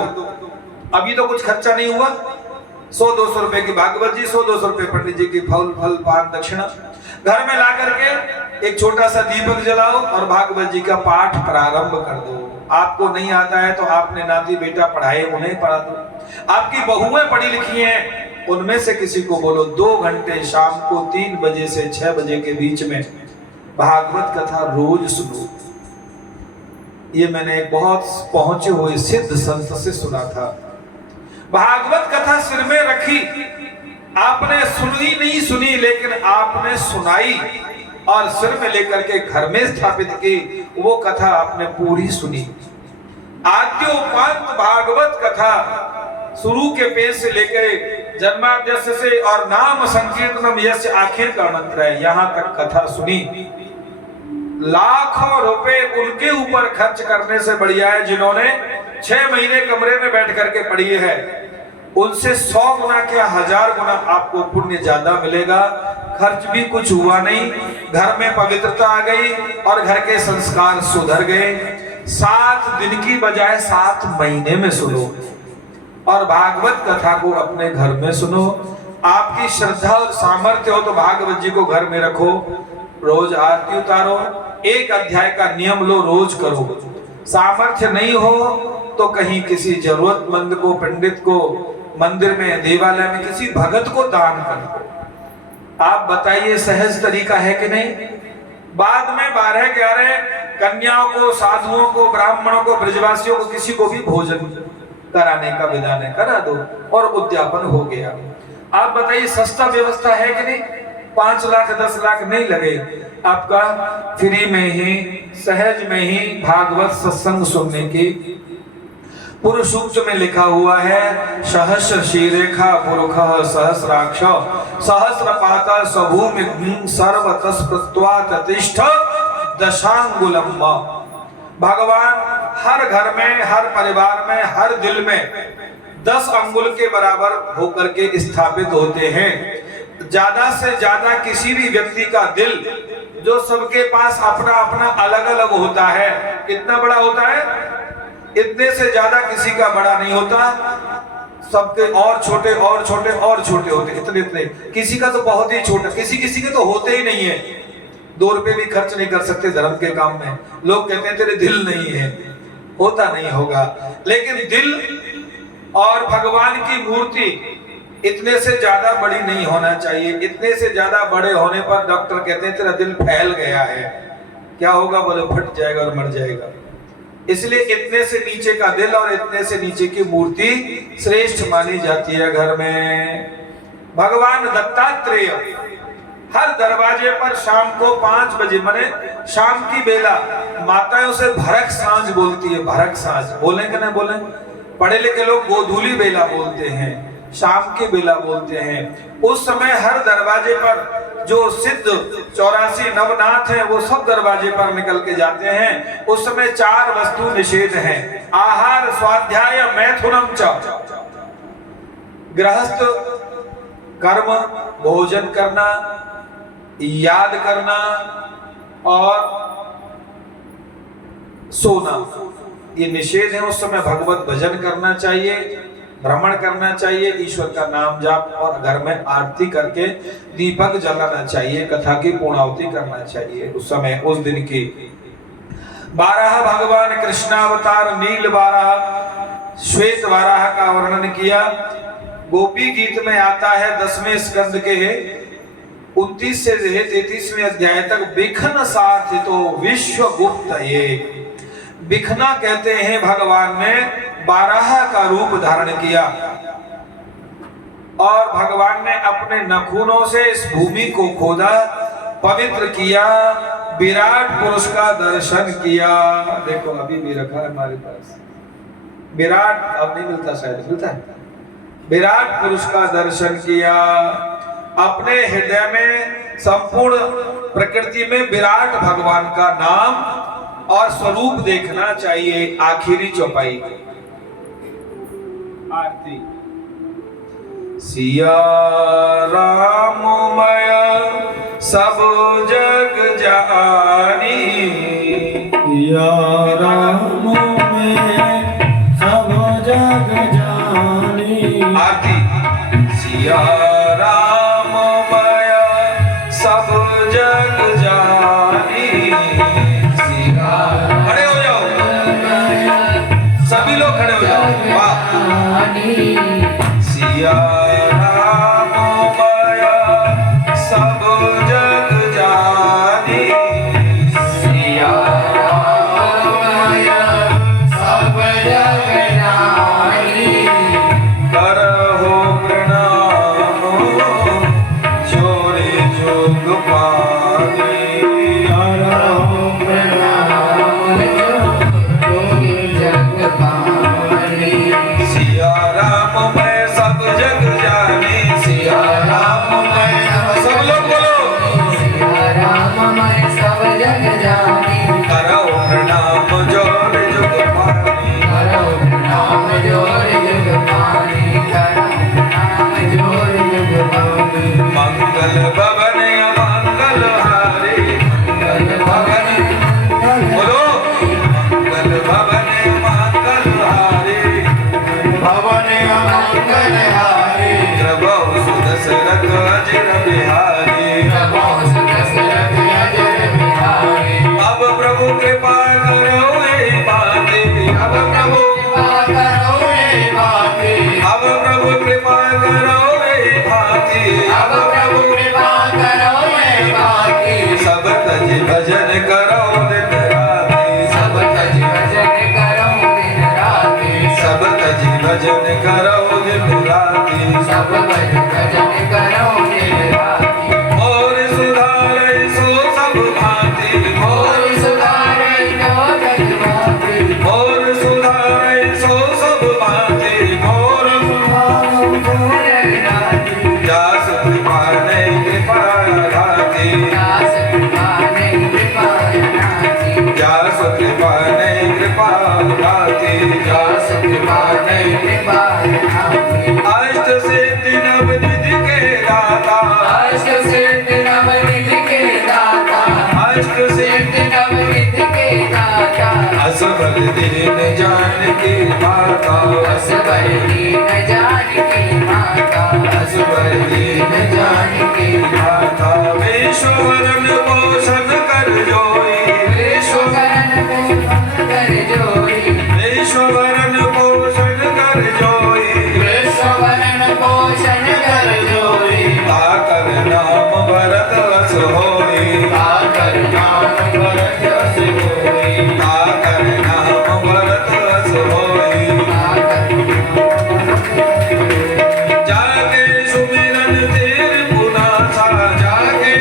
अभी तो कुछ खर्चा नहीं हुआ, 100-200 रुपए की भागवत जी, 100-200 रुपए पंडित जी की फल फल पान दक्षिणा। घर में ला करके एक छोटा सा दीपक जलाओ और भागवत जी का पाठ प्रारंभ कर दो। आपको नहीं आता है तो आपने नाती बेटा पढ़ाए, उन्हें पढ़ा दो। आपकी बहुएं पढ़ी लिखी हैं, उनमें से किसी को बोलो 2 घंटे शाम को 3 बजे से 6 बजे के बीच में भागवत कथा रोज सुनो। ये मैंने एक बहुत पहुंचे हुए सिद्ध संत से सुना था। भागवत कथा सिर में रखी, आपने सुनी नहीं सुनी, लेकिन आपने सुनाई और सिर में लेकर के घर में स्थापित की, वो कथा आपने पूरी सुनी। आद्योपांत भागवत कथा शुरू के पेज से लेकर जन्माद्यस्य से और नाम संकीर्तनम यस्य आखिर का मंत्र है, यहां तक कथा सुनी। लाखों रुपए उनके ऊपर खर्च करने से बढ़िया है जिन्होंने 6 महीने कमरे में बैठ करके पढ़ी है। उनसे 100 गुना क्या 1000 गुना आपको पुण्य ज्यादा मिलेगा। खर्च भी कुछ हुआ नहीं, घर में पवित्रता आ गई और घर के संस्कार सुधर गए। 7 दिन की बजाय 7 महीने में सुनो और भागवत कथा को अपने घर में सुनो। आपकी श्रद्धा और सामर्थ्य हो तो भागवत जी को घर में रखो, रोज आरती उतारो, 1 अध्याय का नियम लो, रोज करो। सामर्थ्य नहीं हो तो कहीं किसी जरूरतमंद को, पंडित को, मंदिर में, देवालय में किसी भगत को दान करो। आप बताइए सहज तरीका है कि नहीं? बाद में 12-11 कन्याओं को, साधुओं को, ब्राह्मणों को, ब्रजवासियों को, किसी को भी भोजन कराने का विधान है, करा दो और उद्यापन हो गया। आप बताइए सस्ता व्यवस्था है कि नहीं? 5 लाख 10 लाख नहीं लगे, आपका फ्री में ही, सहज में ही भागवत सत्संग सुनने की। पुरुष सूक्त में लिखा हुआ है, सहस्र शीरेखा पुरुष सहस्राक्ष सहस्रपाता सभूमि सर्वतस प्रत्वा ततिष्ठ दशांगुलम। भगवान हर घर में, हर परिवार में, हर दिल में 10 अंगुल के बराबर होकर के स्थापित होते हैं। ज्यादा से ज्यादा किसी भी व्यक्ति का दिल, जो सबके पास अपना अपना अलग अलग होता है, कितना बड़ा होता है? इतने से ज्यादा किसी का बड़ा नहीं होता, सबके और छोटे और छोटे और छोटे होते, इतने इतने। किसी का तो बहुत ही छोटा, किसी किसी के तो होते ही नहीं है। 2 रुपए भी खर्च नहीं कर सकते धर्म के काम में। लोग कहते हैं तेरे दिल नहीं है, होता नहीं होगा। लेकिन दिल और भगवान की मूर्ति इतने से ज्यादा बड़ी नहीं होना चाहिए। इतने से ज्यादा बड़े होने पर डॉक्टर कहते हैं तेरा दिल फैल गया है। क्या होगा? बोले फट जाएगा और मर जाएगा। इसलिए इतने से नीचे का दिल और इतने से नीचे की मूर्ति श्रेष्ठ मानी जाती है घर में। भगवान दत्तात्रेय हर दरवाजे पर शाम को 5 बजे, माने शाम की बेला, माताओं से भरक सांझ बोलती है। भरक सांझ बोले कि नहीं बोले? पढ़े लिखे लोग गोधूली बेला बोलते हैं, शाम की बेला बोलते हैं। उस समय हर दरवाजे पर जो सिद्ध 84 नवनाथ हैं, वो सब दरवाजे पर निकल के जाते हैं। उस समय 4 वस्तु निषेध हैं, आहार, स्वाध्याय, मैथुनम च। गृहस्थ कर्म, भोजन करना, याद करना और सोना, ये निषेध है। उस समय भगवत भजन करना चाहिए, भ्रमण करना चाहिए, ईश्वर का नाम जाप और घर में आरती करके दीपक जलाना चाहिए, कथा की पूर्णाहुति करना चाहिए। उस समय उस दिन की 12 भगवान कृष्णावतार, नील वाराह, श्वेत वाराह का वर्णन किया। गोपी गीत में आता है 10वें स्कंद के 29 से 33वें अध्याय तक बिखन सार्थितो विश्व गुप्त ये। बिखना कहते हैं भगवान ने 12 का रूप धारण किया और भगवान ने अपने नखूनों से इस भूमि को खोदा, पवित्र किया, विराट पुरुष का दर्शन किया। देखो अभी भी रखा है हमारे पास विराट, अब नहीं मिलता, शायद मिलता है। विराट पुरुष का दर्शन किया, अपने हृदय में संपूर्ण प्रकृति में विराट भगवान का नाम और स्वरूप देखना चाहिए। आखिरी चौपाई आरती। सिया राममय सब जग जानी, सिया राम में सब जग जानी। आरती। सिया राममय सब जग जानी। सिया, खड़े हो जाओ, सभी लोग खड़े हो जाओ। वाह। सिया राममय सब जग जानी। सिया राममय सब जग जानी। करहो प्रणाम जोरे जोग पानी। करहो प्रणाम जोगे जग पानी। सिया राममय सब जग जानी। सिया राममय सब लोग बोलो। सिया राममय सब जग जानी। करहो प्रणाम जोरे जोग पानी। करहो प्रणाम जोगे जग पानी। करहो प्रणाम जोगे जग पानी। मंगल भवन मंगल हारे। मंगल भवन बोलो। मंगल भवन मंगल हारे। भवन मंगल हारे। प्रभु सुदशरथ अजर बिहारी। प्रभु सुदशरथ अजर बिहारी। अब प्रभु कृपा करो हे बाते। अब प्रभु कृपा करो हे भाते। अब प्रभु कृपा करो हे भाते। अब प्रभु कृपा करो हे भाते। सब तज भजन करो दिन राति। सब तज भजन करो दिन राति। सब तज भजन करो दिन राति। सब तज भजन करो दिन राति। और सुधारै सो सब भांति। और सुधारै तो जग भाते। और सुधारै सो सब भांति। और सुधारो तो जग राति। जास कृपा नहीं कृपा राति। दास कृपा नहीं कृपा राति। जास कृपा नहीं कृपा राति। दास कृपा नहीं कृपा राति। अष्ट सिद्धि नवनिधि के दाता। अष्ट सिद्धि नवनिधि के दाता। अष्ट सिद्धि नवनिधि के दाता। असबल दीन जानकी माता। असबर दीन जानकी माता। असबर दीन जानकी माता। विश्ववरन पोषण कर जोई। विश्वकरण पोषण कर जोई। विश्ववरन पोषण कर जोई। विश्वकरण पोषण कर जोई। ताकर नाम भरत अस होई। ताकर नाम भरत अस होई। ताकर नाम भरत अस होई। जाके सुमिरन तेर पुनासा। जाके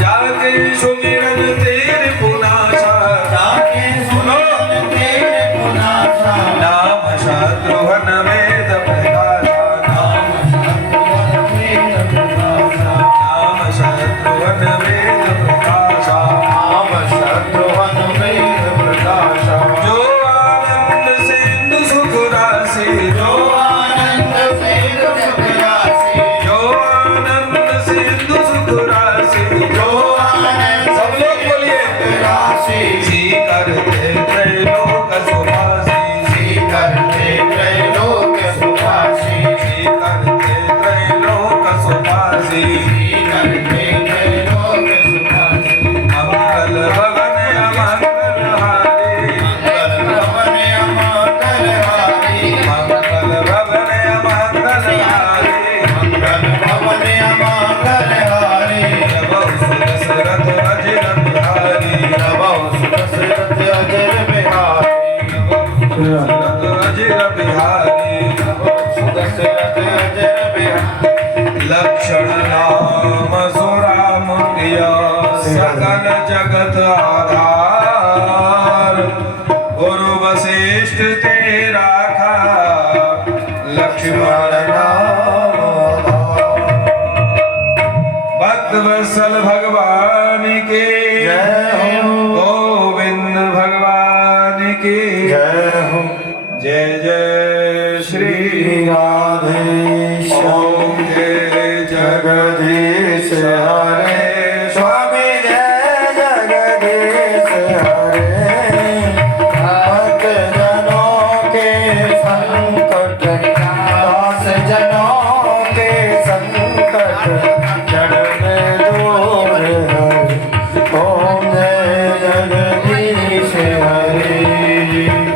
जाके सुमिरन तेर पुनासा। जाके सुनो तेरे पुनासा। सुदशरथ अजर बिहारी सुदशरथ अजर बिहारी लक्षण नाम सुराम प्रिय सकल जगत आधार गुरु वशिष्ठ तेरा खा लक्ष्मण भक्त वत्सल भगवान के जय हो। गोविंद भगवान की जय हो। जय जय श्री राधेश ओम जय जगदीश हरे स्वामी जय जगदीश हरे भक्त जनों के संकट दास जनों के संकट जड़ में दूर हरे ओम जय जगदीश हरे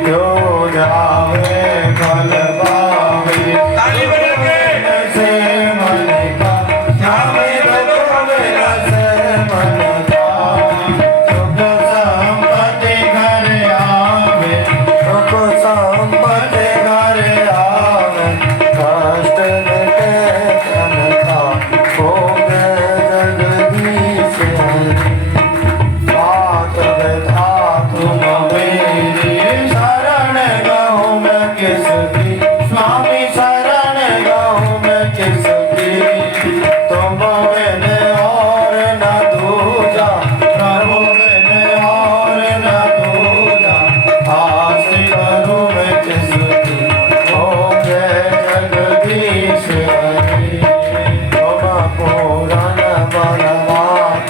जो जावे फल पावे ताली बजा के से मन का जावे तो कबीर से मन का सुख संपत्ति घर आवे सुख संपत्ति घर आवे कष्ट मिटे तन का ओम जय जगदीश हरे बात व्यथा तुम मेरी शरण गाऊं मैं किसकी स्वामी शरण गाऊं मैं किसकी तुम मैंने और न दूजा प्रभु मैंने और न दूजा आस करूं मैं किसकी ओम जय जगदीश हरे तुम पूरन बलवान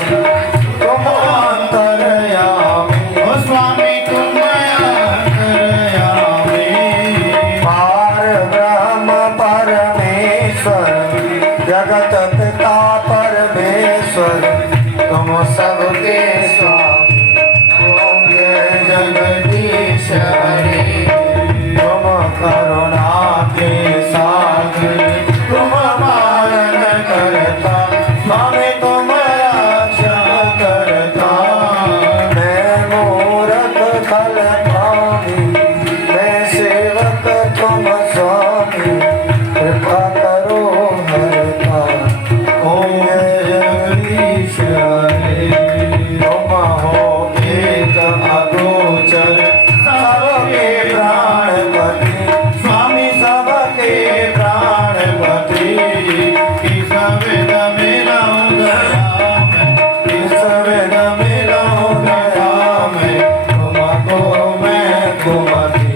तुम अंतरयामी ओ स्वामी तुम अंतरयामी पार ब्रह्म परमेश्वर जगत पिता परमेश्वर तुम सबके स्वामी ओम जय जगदीश हरे तुम करुणा के सागर तुम पालन करता स्वामी तुम रक्षा करता मैं मूरख खल पानी मैं सेवक तुम स्वामी कृपा करो हरता ओम जय जगदीश हरे तुम हो एक अगोचर सबके प्राणपति स्वामी सबके प्राणपति किस वेद मिलाऊं गया मैं किस वेद मिलाऊं गया मैं तुमको मैं कुमति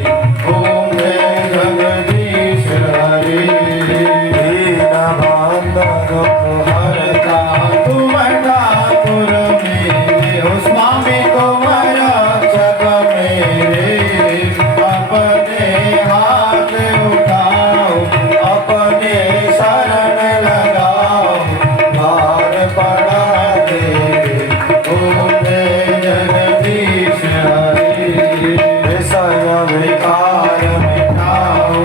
ओम जय जगदीश हरे दीन बंधन हरता तुम ठाकुर मेरे हो स्वामी तुम रक्षक मेरे अपने हाथ उठाओ अपने शरण लगाओ भार पड़ा देवे ओम जय जगदीश हरे विषय विकार मिटाओ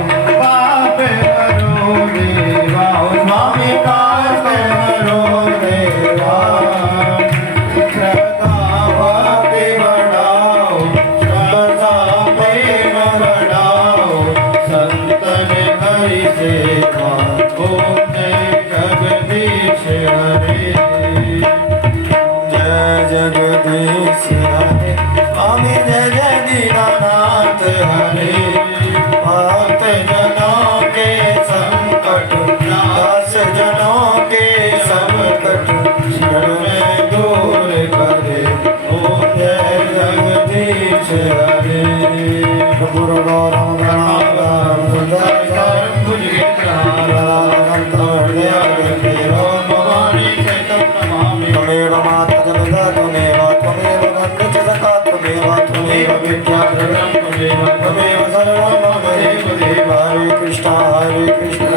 पाप हरो देवा ओ स्वामी पाप हरो देवा श्रद्धा भक्ति बढ़ाओ श्रद्धा प्रेम बढ़ाओ संतन हरि सेवा ओम जय जगदीश हरे जय जगदीश हरे स्वामी जय जय दीनानाथ हरे भक्त जनों के संकट दास जनों के संकट क्षण में दूर करे ओम जय जगदीश हरे गुरु गौरव गणाधार सुंदरकारं भुजगेन्द्रहारं ओम भवानी चैतन्य नमामि त्वमेव माता जगदा त्वमेव त्वमेव गङ्गा च सखा त्वमेव त्वमेव विद्या प्रणं त्वमेव त्वमेव सर्वं मम देव देव हरे कृष्ण कृष्ण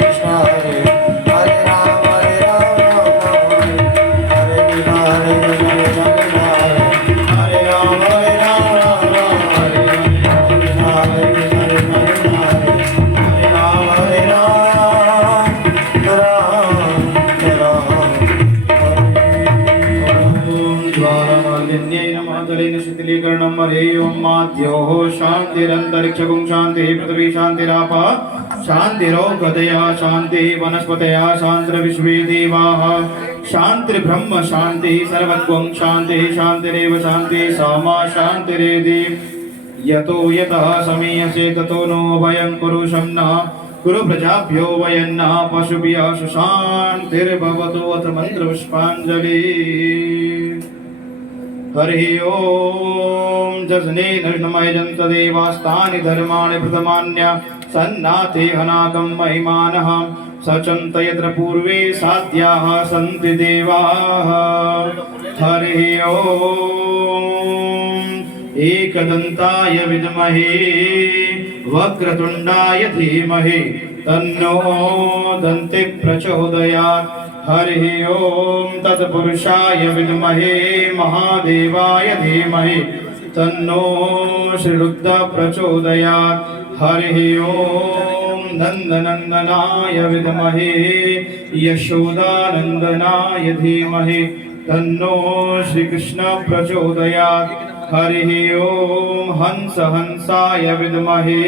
कृष्ण हरे हरे राम राम राम हरे कृष्ण हरे कृष्ण हरे राम राम राम हरे कृष्ण हरे कृष्ण हरे राम द्वारमालिन्येन मातलेन शिथिलीकरणं काले ओम माद्योः शान्तिरन्तरिक्षगुं शान्तिः पृथिवी शान्तिरापः शान्तिरोगदया शान्तिः वनस्पतयः शान्तिर्विश्वे देवाः शान्तिर्ब्रह्म शान्तिः सर्वत्वं शान्तिः शान्तिरेव शान्तिः सामा शान्तिरेधि यतो यतः समीयसे ततो नो भयं कुरु शम्नः कुरु प्रजाभ्यो वयन्नः पशुभ्यः सुशान्तिर्भवतु अथ मन्त्रपुष्पाञ्जलि हरि ओम जसने नमयजन्त देवास्तानि धर्माणि प्रथमान्य सन्नाथे हनाकं महिमानः सचन्त यत्र पूर्वे साध्याः सन्ति देवाः हरि ओम एकदन्ताय विद्महे वक्रतुण्डाय धीमहि तन्नो दन्ति प्रचोदयात् हरि ओम तत्पुरुषाय विद्महे महादेवाय धीमहि तन्नो श्रीरुद्र प्रचोदयात् हरि ओम नन्दनन्दनाय विद्महे यशोदानन्दनाय धीमहि तन्नो श्रीकृष्ण प्रचोदयात् हरि ओम हंस हंसाय विद्महे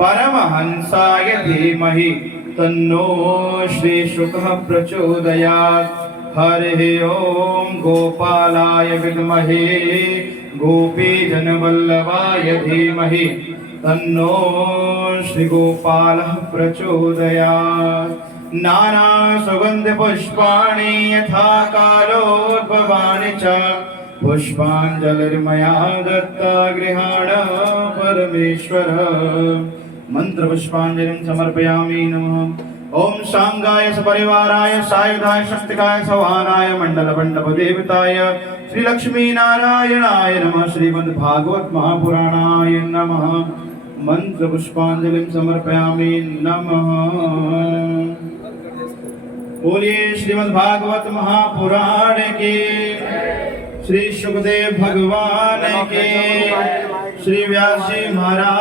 परमहंसाय धीमहि तन्नो श्री शुकः प्रचोदयात् हरि ओम गोपालाय विद्महे गोपीजनवल्लभाय धीमहि तन्नो श्री गोपालः प्रचोदयात् नाना सुगंध पुष्पाणि यथा कालोद्भवानि च पुष्पाञ्जलिर्मया दत्ता गृहाण परमेश्वर मंत्र पुष्पांजलिं समर्पयामि नमः ओम शांगाय सपरिवाराय सायुधाय शक्तिकाय सवानाय मंडल मंडप देवताय श्री लक्ष्मी नारायणाय नमः श्रीमद् भागवत महापुराणाय नमः मंत्र पुष्पांजलिं समर्पयामि नमः बोलिए श्रीमद् भागवत महापुराण की श्री सुखदेव भगवान के श्री व्यास जी महाराज